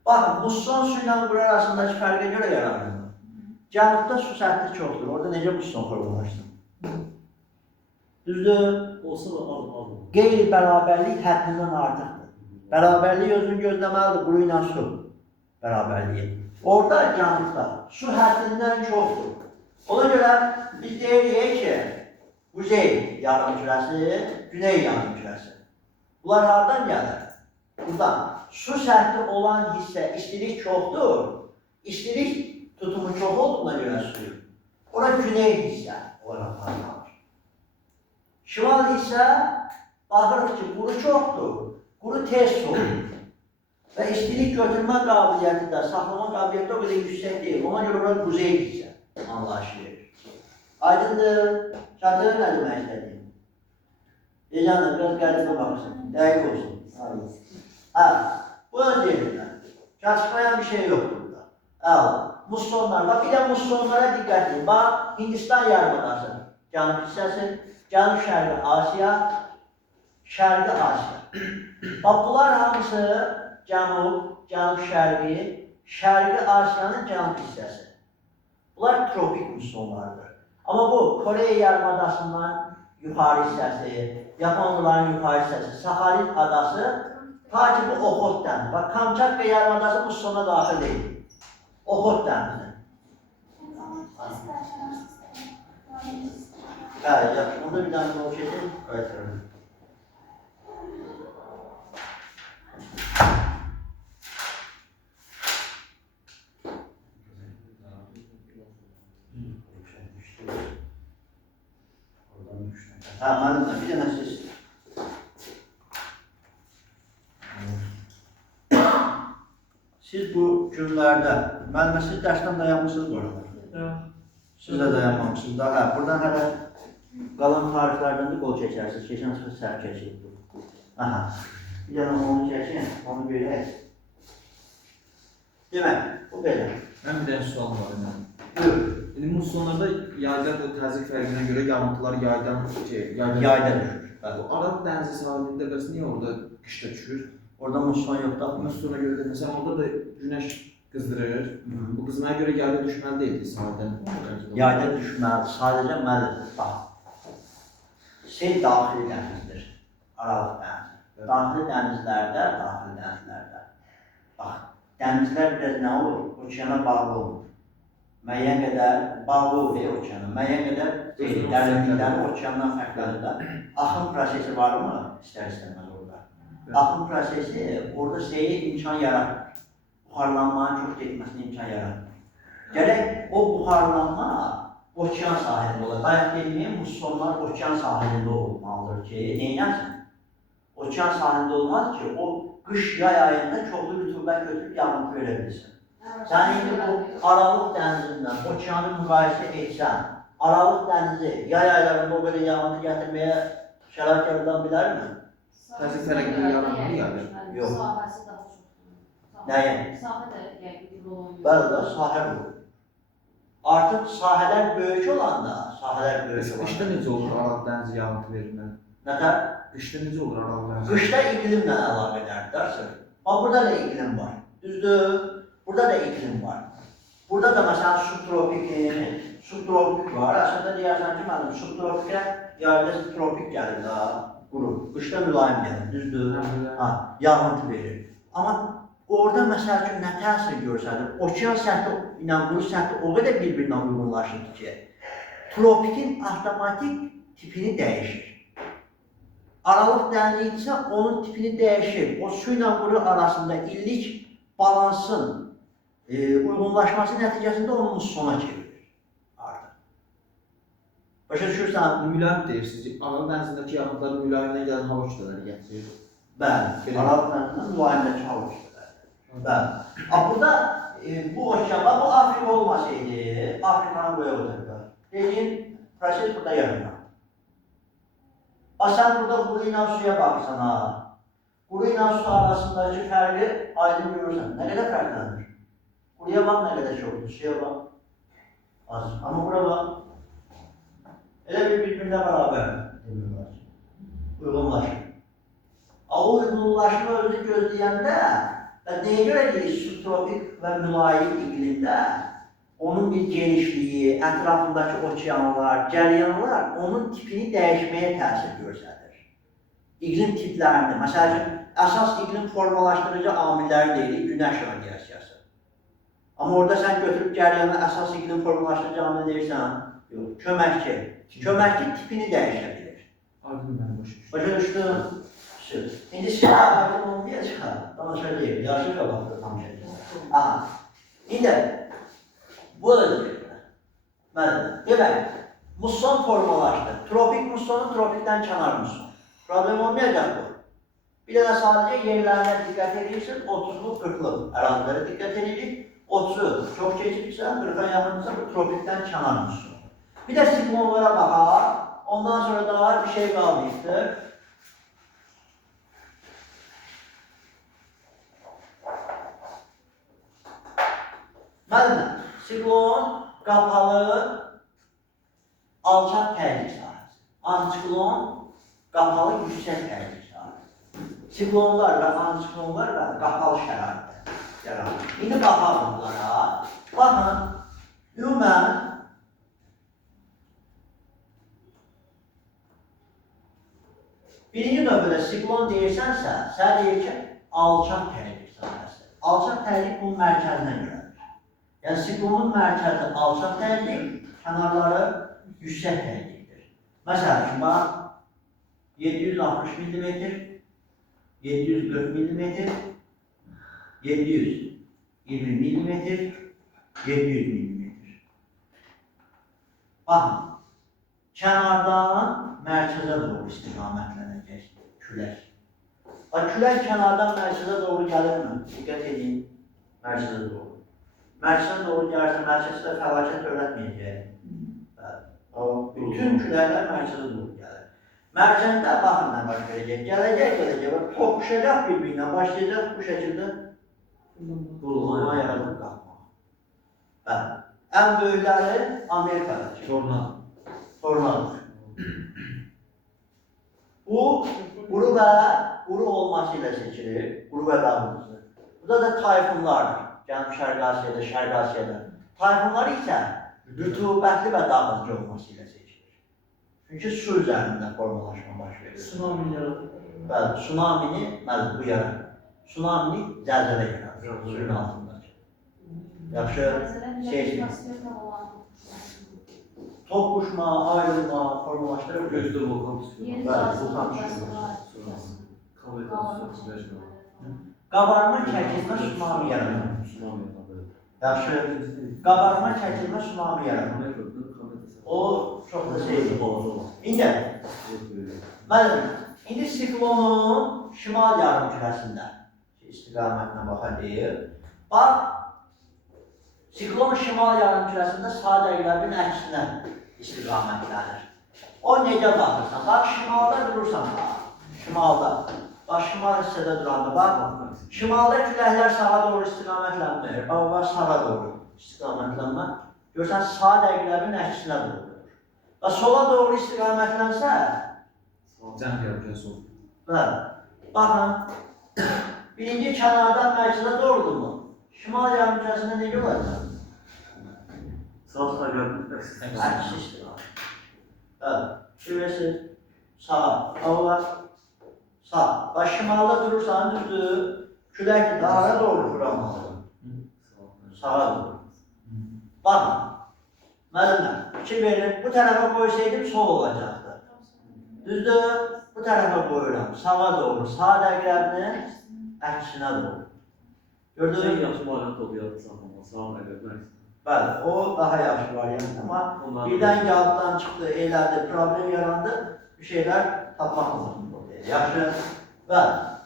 Baxın, musson su ilə quru arasındakı fərqə görə yaranır. Cənubda su səthi çoxdur, orada necə musson formalaşsın? Düzdür? Olsa da az. Qeyri-bərabərlik həddindən artıqdır. Bərabərlik özünü gözləməlidir, quru ilə su bərabərliyi. Orada cənubda su həddindən çoxdur. Ona görə biz deyirik ki, Quzey yarımkürəsi, Güney yarımkürəsi. Bunlar hardan gəlir? Buradan. Su səthi olan hissə istilik çoxdur. İstilik tutumu çox olduğuna görə suyu. Ora güney hissə olaraq tanınır. Şimal hissə baxırıq ki, quru çoxdur. Quru tez soğuyur. Və istilik götürmə qabiliyyəti də, saxlama qabiliyyəti o qədər yüksək deyil. Ona görə bura quzey hissə anlayışı verir. Aydındır, çatır nə demək istədim? Heyecanla biraz qəribə baxsın, dəqiq olsun. Hə, bu ön yerindən. Çatışmayan bir şey yoxdur burada. Əla, mussonlar, bax bir də mussonlara diqqət edin. Bax, Hindistan yarımadası, cənub hissəsi, Cənub-Şərqi Asiya, Şərqi Asiya. Bax, bunlar hamısı Cənub, Cənub-Şərqi, Şərqi Asiyanın cənub hissəsi. Bunlar tropik mussonlardır. Amma bu, Koreya yarımadasından yuxarı hissəsi, Yaponların yuxarı hissəsi, Sahalin adası, ta ki bu Oxot dənizi. Bax, Kamçatka yarımadası mussona daxil deyil. Oxot dənizi. Bəli, yaxşı. Onda bir dənə yol keçin, qaytarırım. Hə, müəllimlə, bir dənə siz. Siz bu günlərdə, müəllimə siz dərsdən dayanmışsınız bu arada. Siz də dayanmamışsınız da. Hə, buradan hələ qalan tarixlərdən də qol çəkərsiniz. Keçən sıfır səhv keçək. Aha, bir dənə onu çəkin, onu görək. Demək, bu belə. Mən bir dənə sual var. Buyur. İndi mussonlarda yayda bu təzyiq fərqinə görə yağıntılar yayda düşür. Bəli. Bu Arab dənizi sahilində bəs niyə orada qışda düşür? Orada musson yoxdur. Mussona görə də məsələn orada da günəş qızdırır. Bu qızmaya görə yayda düşməli deyildi sahildən. Yayda düşməli, sadəcə məlidir. Bax, sel daxili dənizdir, Aralıq dənizi. Daxili dənizlərdə. Bax, dənizlər biraz nə olur? Okeana bağlı olur. Müəyyən qədər bağlı olur okeana, müəyyən qədər dərinlikləri okeandan fərqlənir də. Axın prosesi var mı? İstər-istəməz orada. Axın prosesi orada seyir imkan yaratmır. Buxarlanmanın çox getməsinə imkan yaratmır. Gərək o buxarlanma okean sahilində olur. Bayaq dediyim, mussonlar okean sahilində olmalıdır ki, neynəsin? Okean sahilində olmaz ki, o qış yay ayında çoxlu rütubət götürüb yağıntı verə bilsin. Sən indi bu Aralıq dənizindən okeanı müqayisə etsən, Aralıq dənizi yay aylarında o qədər yağıntı gətirməyə şərait yaradan bilərmi? Təzyiq fərqinə yaranır yəni. Yox. Sahəsi daha çoxdur. Nəyin? Sahə də yəqin bir rol oynayır. Bəli də, sahə olur. Artıq sahələr böyük olanda, Qışda necə olur Aralıq dənizi yağıntı verir? Nətər? Qışda necə olur Aralıq dənizi? Qışda iqlimlə əlaqədardır, dərsək. Bax, burada da iqlim var, düzdür? Burada da iqlim var. Burada da məsələn subtropik var. Əslində deyərsən ki, mənim subtropikə yayda tropik gəlir də, quru. Qışda mülayim gəlir, düzdür? Yağıntı verir. Amma orada məsəl üçün nə təsir görsədir? Okean səthi ilə quru səthi o qədər bir-birinə uyğunlaşırdı ki, tropikin avtomatik tipini dəyişir. Aralıq dənizi isə onun tipini dəyişir. O su ilə quru arasında illik balansın uyğunlaşması nəticəsində onu mussona çevirir artıq. Başa düşürsən? Mülayim deyirsiniz. Aralıq dənizindəki yağıntıların mülayimdən gələn hava kütlələri gətirir. Bəli, Aralıq dənizindən mülayimdəki hava kütlələri. Bəli. Burada bu okean, bu Afrika olmasaydı, Afrikanı qoya oturdu. Dediyin proses burada yaranır. Sən burada quru ilə suya baxırsan ha. Quru ilə su arasındakı fərqi aydın görürsən. Nə qədər fərqlənir? Quruya bax nə qədər çoxdur, suya bax. Az. Amma bura bax. Elə bir-birinə bərabər demirlər. Uyğunlaşır. O uyğunlaşma özü gözləyəndə və nəyə görə deyirik subtropik və mülayim iqlimdə onun bir genişliyi, ətrafındakı okeanlar, cəryanlar onun tipini dəyişməyə təsir göstərir. İqlim tiplərini, məsəl üçün, əsas iqlim formalaşdırıcı amilləri deyirik, günəş radiasiyası. Amma orada sən götürüb cəryanı əsas iqlim formalaşdırıcı amil deyirsən, yox, köməkçi. Köməkçi tipini dəyişə bilir. Aydın mənim başa düşdüm. Başa düşdün? İndi sizə aydın olmayacaq, danışacaq, yaxşı qabaqdır tam şəkildə. Aha, indi, bu özür. Demək, musson formalaşdı. Tropik mussonu tropikdən kənar musson. Problem olmayacaq bu. Bir de sadece yerlerine dikkat ediyorsun, 30'lu 40'lı arazilere dikkat edirik. 30'u çok geçirikse, 40'a yakınsa bu tropikten çanarmış. Bir de siklonlara bakar. Ondan sonra daha bir şey kalmıştır. Mesela siklon kapalı alçak terlik sahası. Antiklon kapalı yüksek terlik sahası. Siklonlar ve antiklonlar ve kapalı şəraitdə yaranır. İndi baxalım bunlara. Baxın, ümumən birinci növbədə siklon deyirsənsə, sən deyir ki, alçaq tərlik sahəsi. Alçaq tərlik bunun mərkəzinə görədir. Yəni, siklonun mərkəzi alçaq tərlik, kənarları yüksək tərlikdir. Məsələn, bax, 760 mm, 740 mm, 720 mm, 700 mm. Baxın, kənardan mərkəzə doğru istiqamətlənəcək külək. Külək kənardan mərkəzə doğru gəlirmi? Diqqət edin, mərkəzə doğru. Mərkəzə doğru gəlirsə, mərkəzdə fəlakət törətməyəcək. Bütün küləklər mərkəzə doğru gəlir. Mərkəzdə baxın nə baş verəcək. Gələcək və toqquşacaq bir-birinə başlayacaq bu şəkildə qurulma yaradıb qalxmaq. Ən böyükləri Amerikadadır. Tornado. Bu, quru və quru olması ilə seçilir. Quru və dağınızı. Bu da tayfunlardır. Cənub-Şərqi Asiyada, Şərqi Asiyada. Tayfunlar isə rütubətli və dağınızı olması ilə seçilir. Çünki su üzərində formalaşma baş verir. Tsunami yaradır. Bəli, tsunamini bu yaradır. Tsunamini zəlzələ yaradır, suyun altındakı. Yaxşı, seçin. Toqquşma, ayrılma, formalaşdırır. Gözdə volkan Yeni vulkan Qabarma, çəkilmə, tsunami yaradır. Yaxşı, qabarma, çəkilmə, tsunami yaradır. O, çox da sevdiğim olur. İndi, indi siklonun şimal yarımkürəsində istiqamətlə baxacağıq. Bax, siklon şimal yarımkürəsində sağ dəqiqlərin əksinə istiqamətlənir. O necə baxırsan? Bax, şimalda durursan, şimalda. Bax, şimal hissədə duranda, bax, şimalda küləklər sağa doğru istiqamətlənmir. Bax, sağa doğru istiqamətlənmə. Görsən, sağ dəqiqlərin əksinə doğrudur. Və sola doğru istiqamətlənsə, Cənub yarımkürəsi olur. bəli, baxın, birinci kənardan mərkəzə doğrudurmu? Şimal yarımkürəsində necə olacaq? Sağ yarımkürəsi. Əks istiqamət. Bəli, şurası sağa, hava sağ. Bax, şimalda durursan, düzdür, külək daha doğru fırlanmalıdır. Sağa doğru. Baxın, müəllimlər, fikir verin, bu tərəfə qoysaydım sol olacaqdı. Düzdür, bu tərəfə qoyuram, sağa doğru, sağ dəqiqlərini əksinə doğru. Gördünüz? Yaxşı variant oldu yadda sağ dəqiqlər. Bəli, o daha yaxşı variant, amma birdən yaddan çıxdı, elədi, problem yarandı, bir şeylər tapmaq lazımdır. Yaxşı, bəli.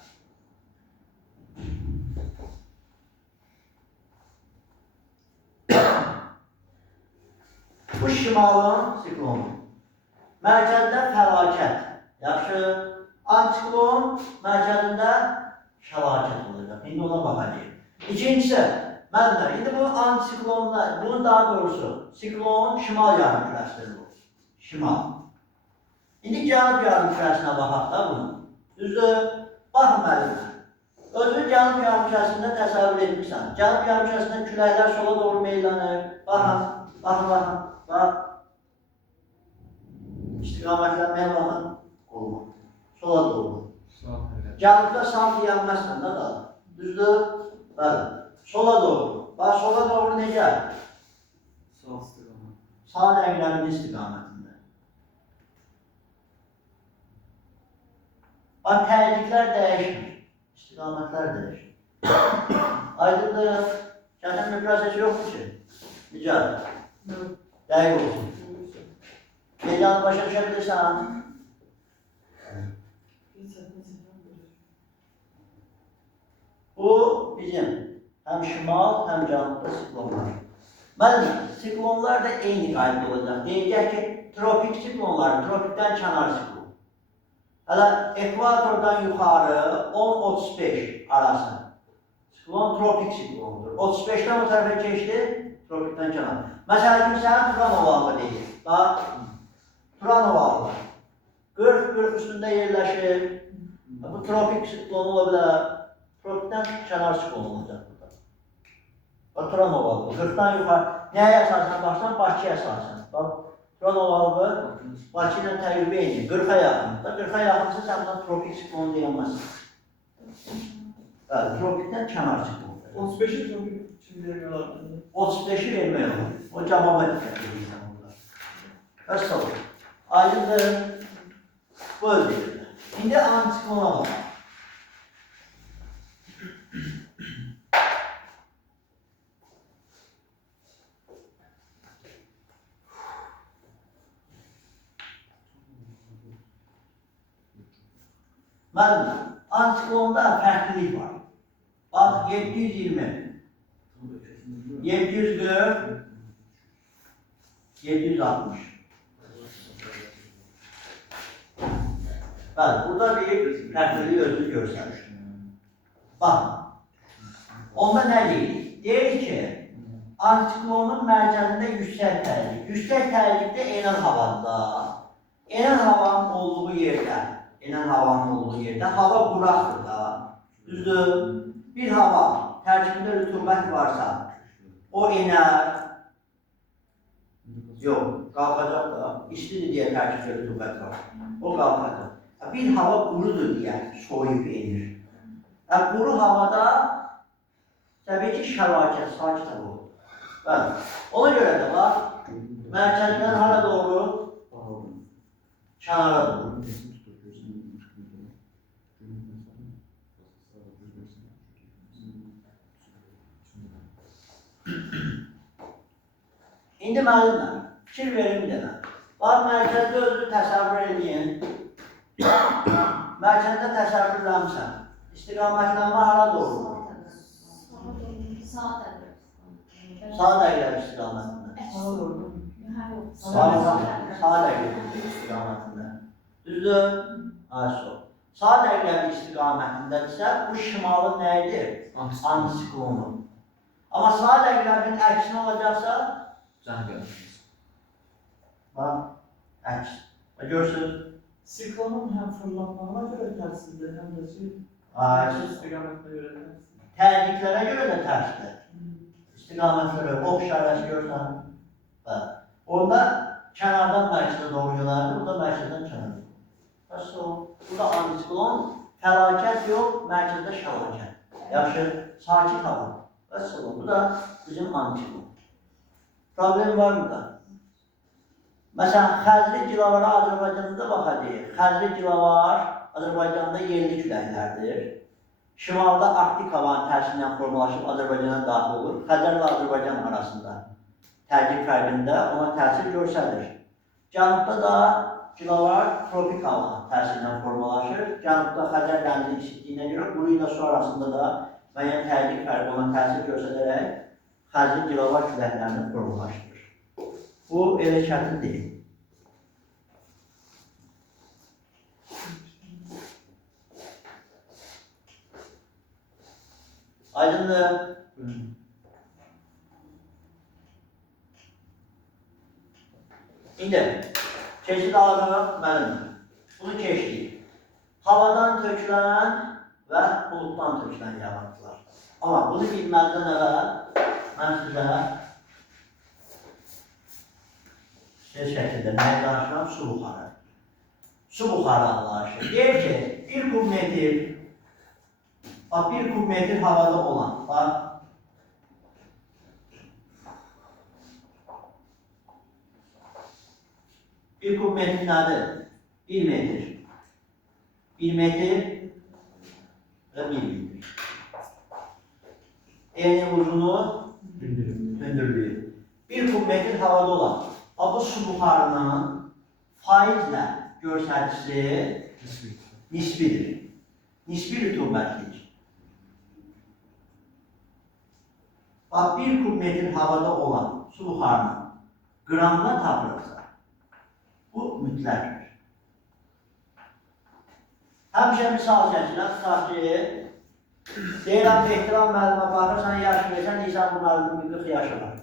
Bu şimalın siklonu. Mərkəzdə fəlakət. Yaxşı, antiklon mərkəzində fəlakət olacaq. İndi ona baxacaq. İkincisi, müəllimlər, indi bu antiklonlar, bunun daha doğrusu, siklon şimal yarımkürəsidir bu. Şimal. İndi cənub yarımkürəsinə baxaq da bunu. Düzdür? Baxın müəllimlər. Özünü cənub yarımkürəsində təsəvvür etmirsən. Cənub yarımkürəsində küləklər sola doğru meylənir. Baxın, baxın. Bax, istiqamətlənməyə baxın, olmur. Sola doğru. Cənubda sağ deyənməzsən da. Düzdür? Bəli. Sola doğru. Bax, sola doğru necə? Sağ istiqamət. Sağ dəqiqlərin istiqamətində. Bax, tərciklər dəyişmir. İstiqamətlər dəyişmir. Aydındır, kəsin bir proses yoxdur ki. Necə? Dəqiq olsun. Heyecanı başa düşə bilirsən? Bu bizim hem şimal hem cənubda siklonlar. Müəllim, siklonlar da eyni qayda olacaq. Deyəcək ki, tropik siklonlar, tropikdən kənar siklon. Hələ ekvatordan yuxarı 10-35 arası. Siklon tropik siklondur. 35'ten o tarafa keçdi, tropikdən kənar. Məsələn, kimsənin Turan ovalı deyir. Bax, Turan ovalı. 40 üstündə yerləşir. Bu tropik siklon ola bilər. Tropikdən kənar siklon olacaq burada. Bax, Turan ovalı. 40'dan yuxarı. Nəyə əsasən baxsan? Bakıya əsasən. Bax, Turan ovalı Bakı ilə təqribə eyni. 40'a yaxındır. 40'a yaxınsa sən buna tropik siklon deyilməzsin. Bəli, tropikdən kənar siklon. 35'i tropik için veriyorlar. 35'i vermək olur. O cavaba diqqət edirsən burada. Bəs olur. Aydındır. Bu öldürürlər. İndi antiklona baxaq. Müəllim, antiklonda fərqlilik var. Bax, 720, 740, 760. Bəli, burada bir fərqlilik özünü göstərir. Bax, onda nə deyir? Deyir ki, antiklonun mərkəzində yüksək təhlük. Yüksək təhlükdə enən havada, enən havanın olduğu yerdə, hava quraqdır da, düzdür? Bir hava tərkibində rütubət varsa, o enər, yox, qalxacaq da, istidir deyə tərkibdə rütubət var, o qalxacaq. Bir hava qurudur deyə soyub enir. Quru havada təbii ki, şəlaket, sakit hava olur. Bəli, ona görə də var, mərkəzdən hara doğru, kənara doğru. İndi müəllimlər, fikir verin bir dənə. Bax, mərkəzdə özünü təsəvvür edin. Mərkəzdə təsəvvür eləmişsən. İstiqamətlənmə hara doğru? Sağ dəqiqəli istiqamətində. Sağ dəqiqəli istiqamətində. Düzdür? Ayşo. Sağ dəqiqəli istiqamətindədirsə, bu şimalın nəyidir? Antiklonu. Amma sağ dəqiqənin əksinə olacaqsa, bax, əks. Görürsünüz? Siklonun hem fırlatmana göre tersizdir hem de istikametine göre tersizdir. Təhlüklərə görə də tərsdir. İstiqamətlərə, ox işarəsi görsən. Onda kənardan mərkəzə doğru yönəldir, burada mərkəzdən kənardır. Bəs o, burada antiklon, fəlakət yox, mərkəzdə şəlakət. Yaxşı, sakit hava. Bəs o, bu da bizim antiklon. Problem var mı da? Məsələn, xəzri cilavara Azərbaycanda baxacaq. Xəzri cilavar Azərbaycanda yerli küləklərdir. Şimalda Arktik havanın təsirindən formalaşıb Azərbaycana daxil olur. Xəzərlə Azərbaycan arasında tərkib fərqində ona təsir göstərir. Cənubda da cilavar tropik havanın təsirindən formalaşır. Cənubda Xəzər dənizinin istifliyinə görə quru ilə su arasında da müəyyən tərkib fərqi ona təsir göstərərək xəzri cilavar küləklərini formalaşdırır. Bu elə çətin deyil. Aydındır. İndi çeşid alırıq mənimdir. Bunu keçdik. Havadan tökülən və buluddan tökülən yağıntılar. Amma bunu bilməzdən əvvəl mən sizə şəkildə nəyə danışıram? Su buxarı. Su buxarı anlayışı. Deyir ki, 1 kub metr, bax 1 kub metr havada olan, bax, bir kub metr nədir? 1 metr. 1 metr və 1 metr. Eyni uzunu hündürlüyü. 1 kub metr havada olan. Bu su buxarının faizlə göstəricisi nisbidir. Nisbi rütubətlik. Bax, 1 kub metr havada olan su buxarının qramına tapılırsa, bu mütləqdir. Həmişə misal çəkirəm, tutaq ki, deyirəm, ehtiram müəllimə baxırsan, yaş verirsən, deyirsən, bunların 40 yaşı var.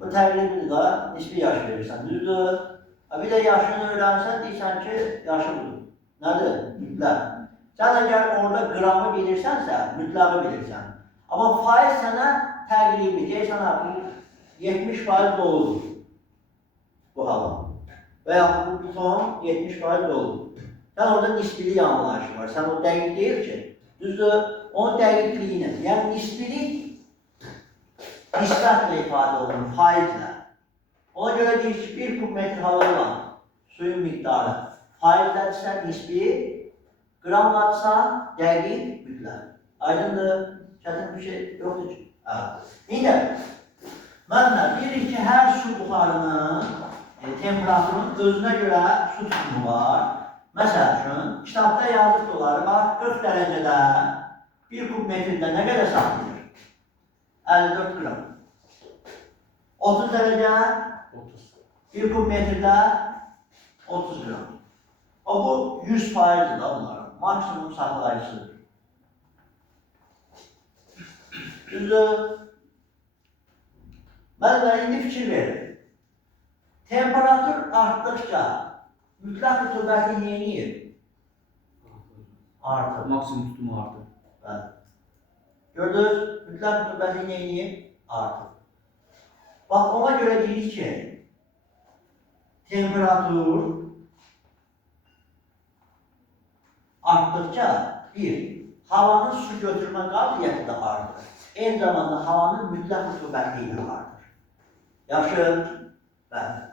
Bu təqribidir da, nisbi yaş verirsən, düzdür. Bir də yaşını öyrənsən, deyirsən ki, yaşı budur. Nədir? Mütləq. Sən əgər orada qramı bilirsənsə, mütləqi bilirsən. Amma faiz sənə təqribi, deyirsən, bu 70% doludur bu hava. Və yaxud bu ton 70% doludur. Sən orada nisbilik anlayışı var. Sən o dəqiq deyil ki, düzdür, onun dəqiqliyini, yəni nisbilik nisbətlə ifadə olunur, faizlə. Ona görə deyir ki, 1 kub metr havada olan suyun miqdarı faizlədirsə nisbi, qramladırsa dəqiq, mütləq. Aydındır, çətin bir şey yoxdur ki. İndi, mənlə deyirik ki, hər su buxarının temperaturunun özünə görə su tutumu var. Məsəl üçün, kitabda yazıb doları, bax, 40 dərəcədə 1 kub metrdə nə qədər saxlayır? 54 qram. 30 dərəcə 1 kub metrdə 30 qram. O, bu 100%'dir da bunların. Maksimum saxlayıcısıdır. Düzdür. Mən indi fikir verir. Temperatur artdıqca mütləq rütubətli neyiniyir? Artır. Maksimum tutumu artır. Bəli. Gördünüz, mütləq rütubətli neyiniyir? Artır. Bax, ona görə deyirik ki, temperatur artdıqca havanın su götürmə qabiliyyəti də artır. Eyni zamanda havanın mütləq rütubətliyi də artır. Yaxşı? Bəli.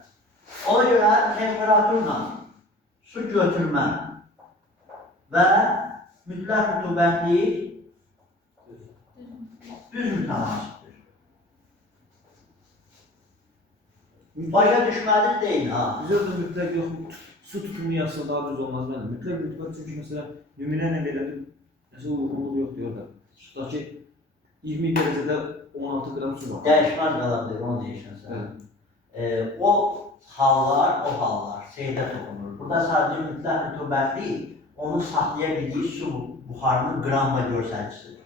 Ona görə temperaturla su götürmə və mütləq rütubətlik düz mütənasibdir. Başa düşməli deyil, ha? Biz orada mütləq yox, su tutumu yazsa daha düz olmaz mənim. Mütləq rütubət çünki məsələn, nümunə nə verildi? Məsələn, uyğunluq yoxdur orada. Tutaq ki, 20 dərəcədə 16 qram su var. Dəyişməz qala bilir, onu deyirsən sən. O hallar seydə toxunur. Burada sadəcə mütləq rütubətlik onu saxlaya bildiyi su buxarının qramla göstəricisidir.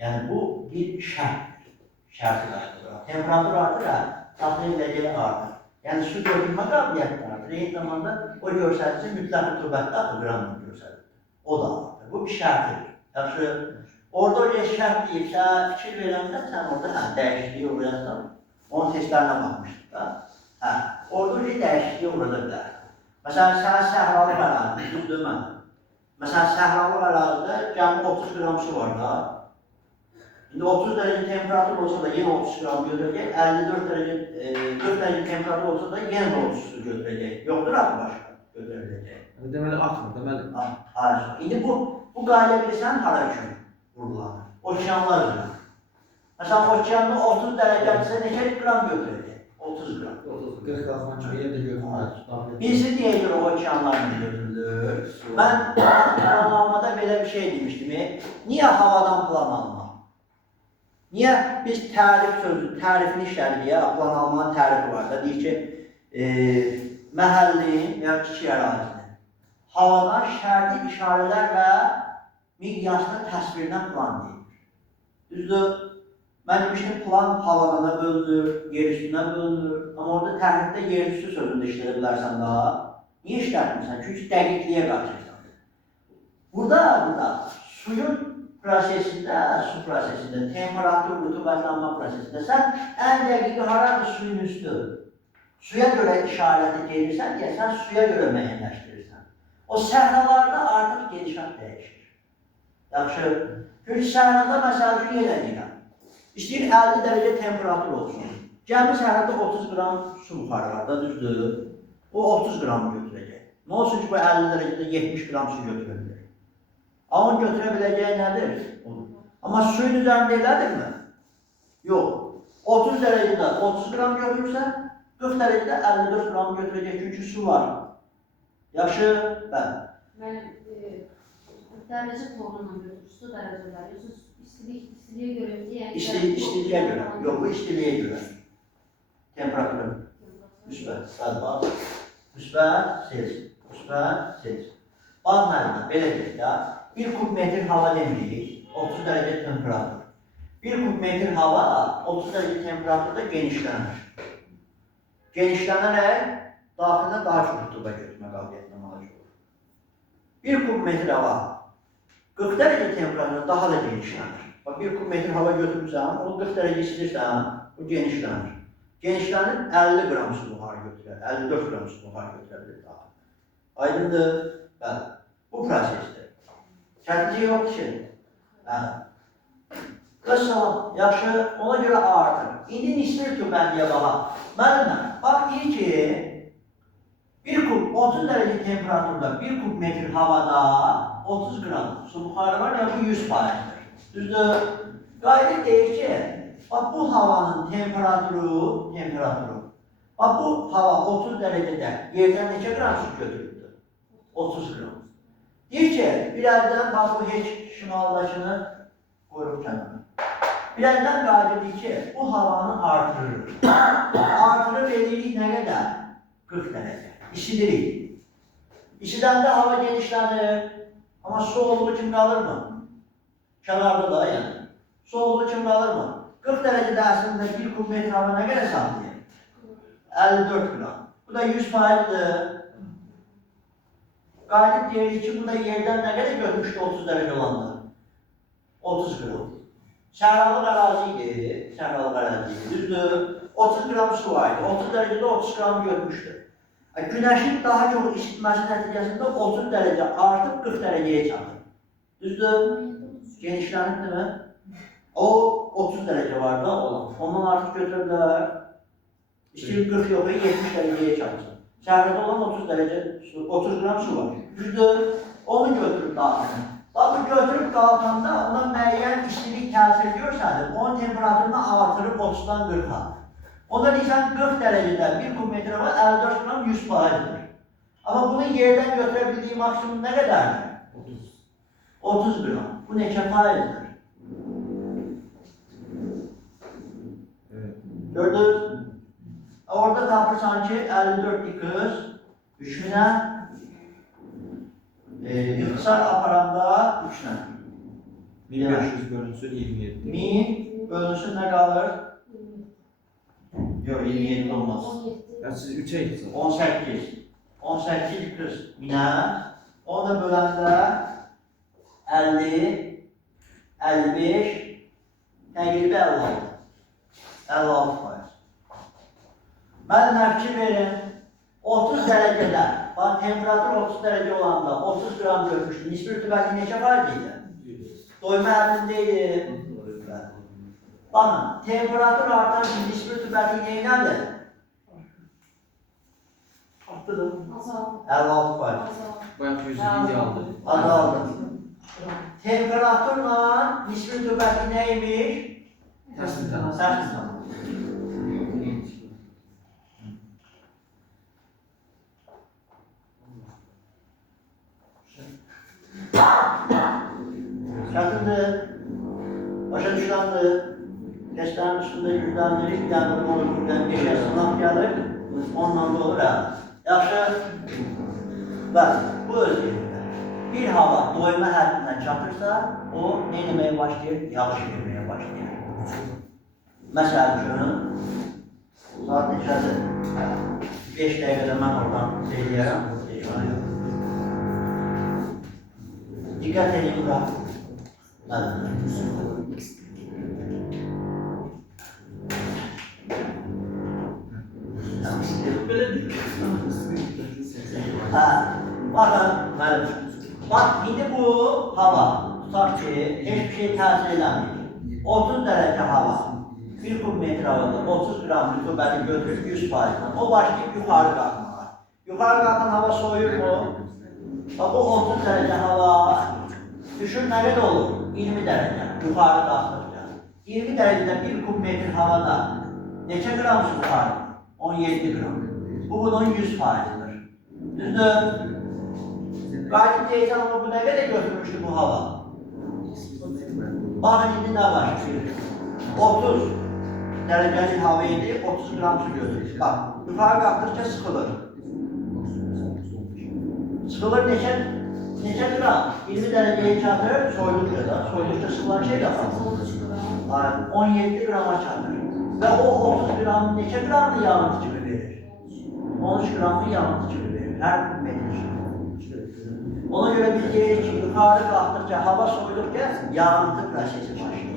Yəni bu bir şərtdir. Şərti daşıdır. Temperatur artır, saxlaya biləcəyi artır. Yəni su götürmə qabiliyyəti artır. Eyni zamanda o göstəricisi mütləq rütubətdə qramla göstərir. O da artır. Bu bir şərtidir. Yaxşı, orada o şərt deyibsə, fikir verəndə sən orada dəyişikliyi uğrayarsan, onun testlərinə baxmışdıq da. Orada bir dəyişikliyi uğrada bilər. Məsələn, sənə səhralı ərazi, düzdür mən. Məsələn, səhralı ərazidə cəmi 30 qram su var da. İndi 30 dərəcə temperatur olsa da yenə 30 qram götürəcək, 40 dərəcə temperatur olsa da yenə də 30 su götürəcək. Yoxdur axı başqa götürəcək. Deməli, artmır, deməli. Hayır. İndi bu qayda bilirsən hara üçün vurgulanır? Okeanlar üzrə. Məsələn, okeanda 30 dərəcədirsə neçə qram götürəcək? 30 qram. 40 qalxan kimi yerdə görünür. Birisi deyir o okeanlarla götürülür. Mən planlamada belə bir şey demişdim. Niyə havadan plan almaq? Niyə biz tərifini işlədik ya, plan almanın tərifi var da, deyir ki, məhəllin və kiçik ərazinin havadan şərti işarələr və miqyaslı təsvirinə plan deyilir. Düzdür? Mən demişdim, plan havalana bölünür, yer üstünə bölünür. Amma orada tərifdə yer üstü sözünü işlədə bilərsən daha. Niyə işlətmirsən? Çünki dəqiqliyə qaçırsan. Burada suyun prosesində, su prosesində, temperatur, rütubətlanma prosesində sən ən dəqiqi haradır suyun üstü. Suya görə işarəti gelirsən deyə sən suya görə müəyyənləşdirirsən. O səhralarda artıq gedişat dəyişir. Yaxşı. Çünki səhrada məsəl üçün yenə deyirəm. İstəyir 50 dərəcə temperatur olsun. Cəmi səhrada 30 qram su buxarı var da, düzdür. O 30 qram götürəcək. Nə olsun ki, bu 50 dərəcədə 70 qram su götürə bilir. Amma onun götürə biləcəyi nədir? Amma suyun üzərində elədirmi? Yox. 30 dərəcədə 30 qram götürürsə, 40 dərəcədə 54 qram götürəcək, çünki su var. Yaxşı? Bəli. Mən dərəcə tonunla götürür, su dərəcələri, İstiliğe göre diye. İstiliğe göre. Yok bu istiliğe göre. Temperatürü. Müsbət. Hadi bak. Müsbət Celsius. Müsbət Celsius. Bak məlumat. Belə deyək də. 1 kub metr hava demirik. 30 derece temperatur. 1 kub metr hava 30 derece temperaturda genişlənir. Genişlənərək daxilində daha çox rütubət götürmə qabiliyyətinə malik olur. 1 kub metr hava 40 derece temperaturda daha da genişlənir. Bak 1 kub metr hava götürürsən, onu 40 derece istirirsən, bu genişlənir. Genişlənir 50 gram su buharı götürər, 54 gram su buharı götürə bilir daha. Aydındır? Bəli. Bu prosesdir. Çətinlik yoxdur ki. Bəli. Qız salam, yaxşı, ona görə artır. İndi nisbi rütubətliyə baxa. Müəllimlər, bax deyir ki, 1 kub 30 derece temperaturda 1 kub metr havada 30 gram su buharı var ya bu 100%'dir. Düzdür? Gayret deyir ki, bak bu havanın temperaturu, bak bu hava 30 derecede yerden neçə gram su götürüldü? 30 gram. Deyir ki, birazdan bak bu heç şimaldakını qoyub kənara. Birazdan gayret deyir ki, bu havanı artırır. Artırır veririk nə qədər? 40 derece. İşidirik. İşidəndə hava genişlənir. Amma su olduğu kimi qalır mı? Kənarda da yəni. Su olduğu kimi qalır mı? 40 derecede əslində 1 kub metr hava nə qədər saxlayır? 54 gram. Bu da 100%'dır. Qayıdıb deyirik ki, bu da yerdən nə qədər götürmüşdü 30 derece olanda? 30 gram. Səhralı ərazi idi. Düzdür. 30 gram su var idi. 30 derecede 30 gram götürmüşdü. Güneşin daha çok isitmesi neticesinde 30 derece artıp 40 dereceye çatır. Düzdür? Genişlenir değil mi? O 30 derece var da olan. Ondan artık götürürler. İşte 40 yok 70 dereceye çatır. Şehirde olan 30 derece su, 30 gram su var. Düzdür? Onu götürüp dağıtır. Bak götürüp dağıtanda ona müəyyən istilik təsir ediyorsa onun temperaturunu artırıp 30'dan 40'a. Onda deyirsən 40 derecede 1 kub metr hava 54 gram 100%'dır. Ama bunu yerden götürebildiği maksimum ne kadardır? 30 gram. Bu neçə faizdir? Evet. Gördünüz? Orada tapırsan ki 54 dikız düşünə İxtisar aparanda 3'lə. 1500 bölünsün 27. 1000 bölünsün nə qalır? Yok 27 olmaz. Ya siz 3'e gitsin. 18. 18 kız minə. Onu da böləndə 50, 55, təqribə 56. 56%. Mən nəfki verin. 30 derecede, bak temperatur 30 derece olanda 30 gram görmüştüm. Nisbi rütubeti neçə faiziydi? Doyma əmrindeydi. Bakın, temperatur artan nisbi rütubeti neynədir? Arttırdım. 56%. Bayağı 100 aldı. Azaldı. Temperaturla nisbi rütubeti neymiş? Ters mi? Ters. Çatındı, başa düşüldü, testlerin üstünde yüzlendirir, bir tane bunu yüzden geçer sınav gelir, ondan da olur ha. Yaxşı, bak bu özellikler. Bir hava doyma həddindən çatırsa, o ne demeye başlayır? Yağış vermeye başlayır. Mesela düşünün, saat neçədir? 5 dəqiqədə mən oradan söyləyərəm, Dikkat edin bura. Bakın, bak indi bu hava, tutar ki hiçbir şey təsir edəmir. 30 derece hava, 1 kub metr havada 30 gram rütubəti götürüb 100%. O başlayıb yukarı qalxmağa. Yukarı qalxan hava soyur mu? Bak bu 30 derece hava, düşün ne kadar olur? 20 derece, yukarı kalkınca. 20 derecede 1 kub metr havada neçə gram su buharı? 17 gram. Bu bunun 100%'dır. Düzdür? Gayet deyəcəm ama bu ne kadar götürmüştü bu hava? Bakın indi nə başlayır. 30 dereceli hava idi, 30 gram su götürür. Bak, yukarı kalktıkça sıkılır. Sıkılır neçə gram? 20 dereceye çatır, soydukça da. Soydukça sıkılan şey de var. 17 grama çatır. Ve o 30 gram neçə gramlı yağıntı kimi verir? 13 gramlı yağıntı kimi verir. Her metre. Ona göre biz deyirik ki, yukarı kalktıkça, hava soydukça yağıntı prosesi başlıyor.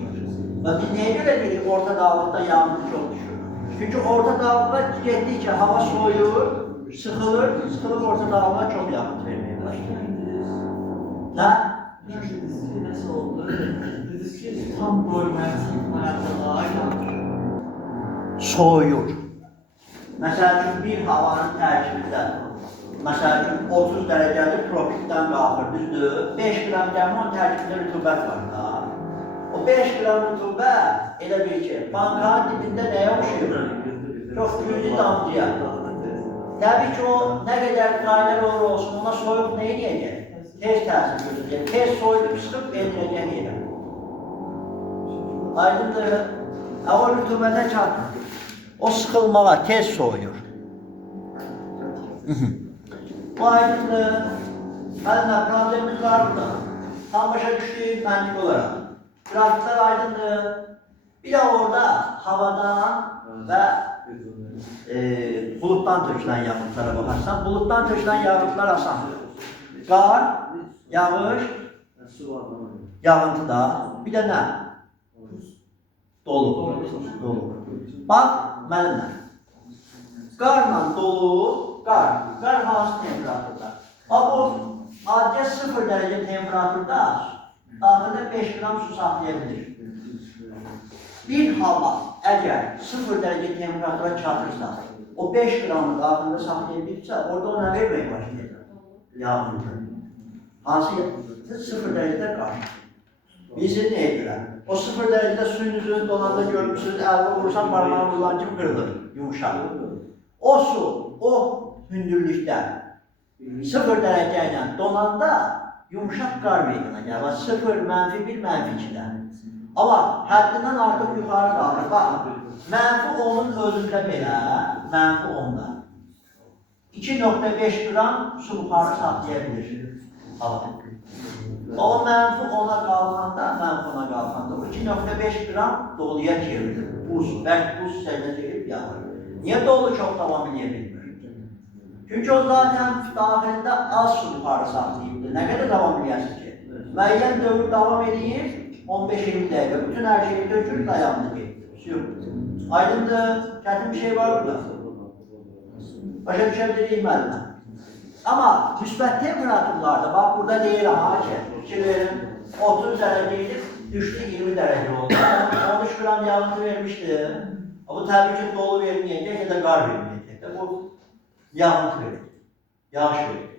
Ve biz neye göre dedik orta dağlıkta yağıntı çok düşür? Çünkü orta dağlıkta gittikçe hava soğuyor, sıkılır orta dağlığa çok yağıntı vermeye başlıyor. Ne? Nasıl oldu? Dediniz ki tam bölmeye çıkmaya da Soğuyur. Mesela bir havanın tərkibində, mesela 30 dereceli tropikten qalxır, düzdür? 5 gram gəmin tərkibində rütubət var da. O 5 gram rütubət elə bir ki, bankanın dibində nəyə oxşayır? Çox güclü damcıya. Təbii ki, o nə qədər qaynar olur olsun, ona soyuq nə edəcək? Tez təsir götürəcək, tez soyulub sıxıb ediləcək yerə. Aydındır, o rütubətə çatır. O sıxılmağa tez soğuyur. Bu aydındır. Məlimə, problemimiz var burada. Tam başa düşdük məntiq olaraq. Grafiklər aydındır. Bir de orada havadan və bulutdan tökülən yağıntılara baxarsan, bulutdan tökülən yağıntılar asandır. Qar, yağış, yağıntı da, bir də nə? Dolu. Bax, mənimlə. Qarla dolu, qar hansı temperaturda? Bu adicə 0 derece temperaturda daxildə 5 gram su saxlayabilir. Bir hava əgər 0 derece temperatura çatırsa, o 5 gramı daxilində saxlayabilirsə, orada ona verməyə başlayacaq. Yağıntı. Hansı 0 derecede qar. Bizi neye görə? O 0 derecede suyun üzerinde donanda görmüşsünüz, əldə vurursan parmağı vurulan kimi qırılır, yumuşaq. O su, o hündürlükdə 0 derece ilə donanda yumuşaq qar meydana gəlir. 0, -1, -2'də. Amma həddindən artıq yuxarı qalır. Baxın, -10'un özündə belə, -10'da 2.5 gram su yuxarı saxlayabilir. O -10'a qalxanda, o 2.5 gram doluya çevrilir. Buz, bərk buz səviyyəyə çevirib yağır. Niye dolu çok devam edebilmiyor? Çünkü o zaten daxilində az su yuxarı saxlayıbdır. Nə qədər devam edərsiniz ki? Müəyyən dövr devam edir, 15-20 dəqiqə. Bütün her şeyi dökür, dayandı getdir. Aydındır, çətin bir şey var burada. Başa düşebilirik müəllimə. Ama müsbət temperaturlarda, bak burada deyirəm ha ki, fikir verin, 30 dereceydi, düştü 20 derece oldu. 13 gram yağıntı vermişti. Bu tabii ki dolu vermeyecek ya da qar vermeyecek. Bu yağıntı verir, yağış verir.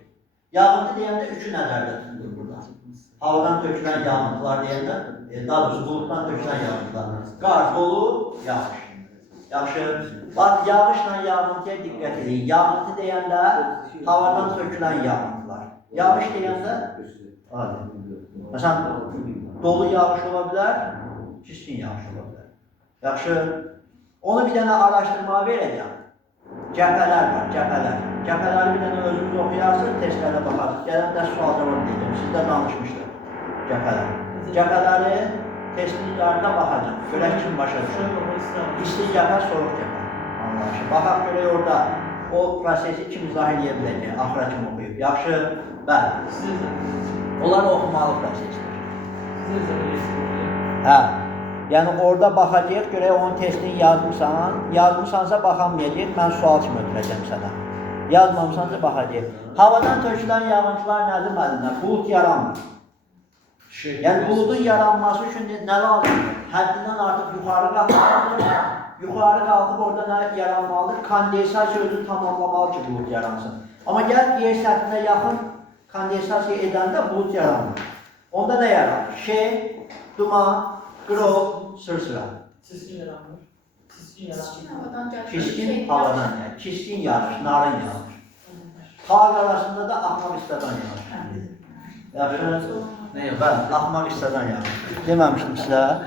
Yağıntı deyəndə üçü nəzərdə tutulur burada. Havadan tökülən yağıntılar deyəndə, daha doğrusu bulutdan tökülən yağıntılar. Qar, dolu, yağış. Yaxşı. Bak yağışla yağıntıya diqqət edin. Yağıntı deyəndə havadan tökülən yağıntılar. Yağış deyəndə məsələn dolu yağış ola bilər, kiskin yağış ola bilər. Yaxşı. Onu bir dənə araşdırmağa verəcəm. Cəbhələr var, cəbhələr. Cəbhələri bir dənə özünüz oxuyarsınız, testlərə baxarsınız. Gələn də sual cavab deyəcəm. Sizdə danışmışdır. Cəbhələr. Cəbhələri testlərdə baxacam. Görək kim başa düşür. İsti cəbhə, soğuk cəbhə. Anlaşılır. Baxaq görək orada o prosesi kim izah edə biləcək, axıra kim oxuyub. Yaxşı, bəli. Onlar oxumalı prosesdir. Hə. Yəni orada baxacaq, görək onun testini yazmışsan. Yazmışsansa baxamayacaq, mən sual kimi ötürəcəm sənə. Yazmamışsansa baxacaq. Havadan tökülən yağıntılar nədir müəllimlər? Bulut yaranmır. Yəni buludun yaranması üçün nə lazımdır? Həddindən artıq yuxarı qalxmalıdır. Yuxarı qalxıb orada nə yaranmalıdır? Kondensasiya özünü tamamlamalı ki bulut yaransın. Amma gəl yer səthinə yaxın kondensasiya edəndə bulut yaranmır. Onda nə yaranır? Şeh, duman, qrov, sırsıra. Çiskin yaranır. Çiskin yaranır. Çiskin havadan gəlir. Çiskin yağış, narın yağış. Xalq arasında da axmaq istadan yağış. Yaxşı. Ne yazıyor? Ben ahmak hisseden yapmışım. Dememiştim size.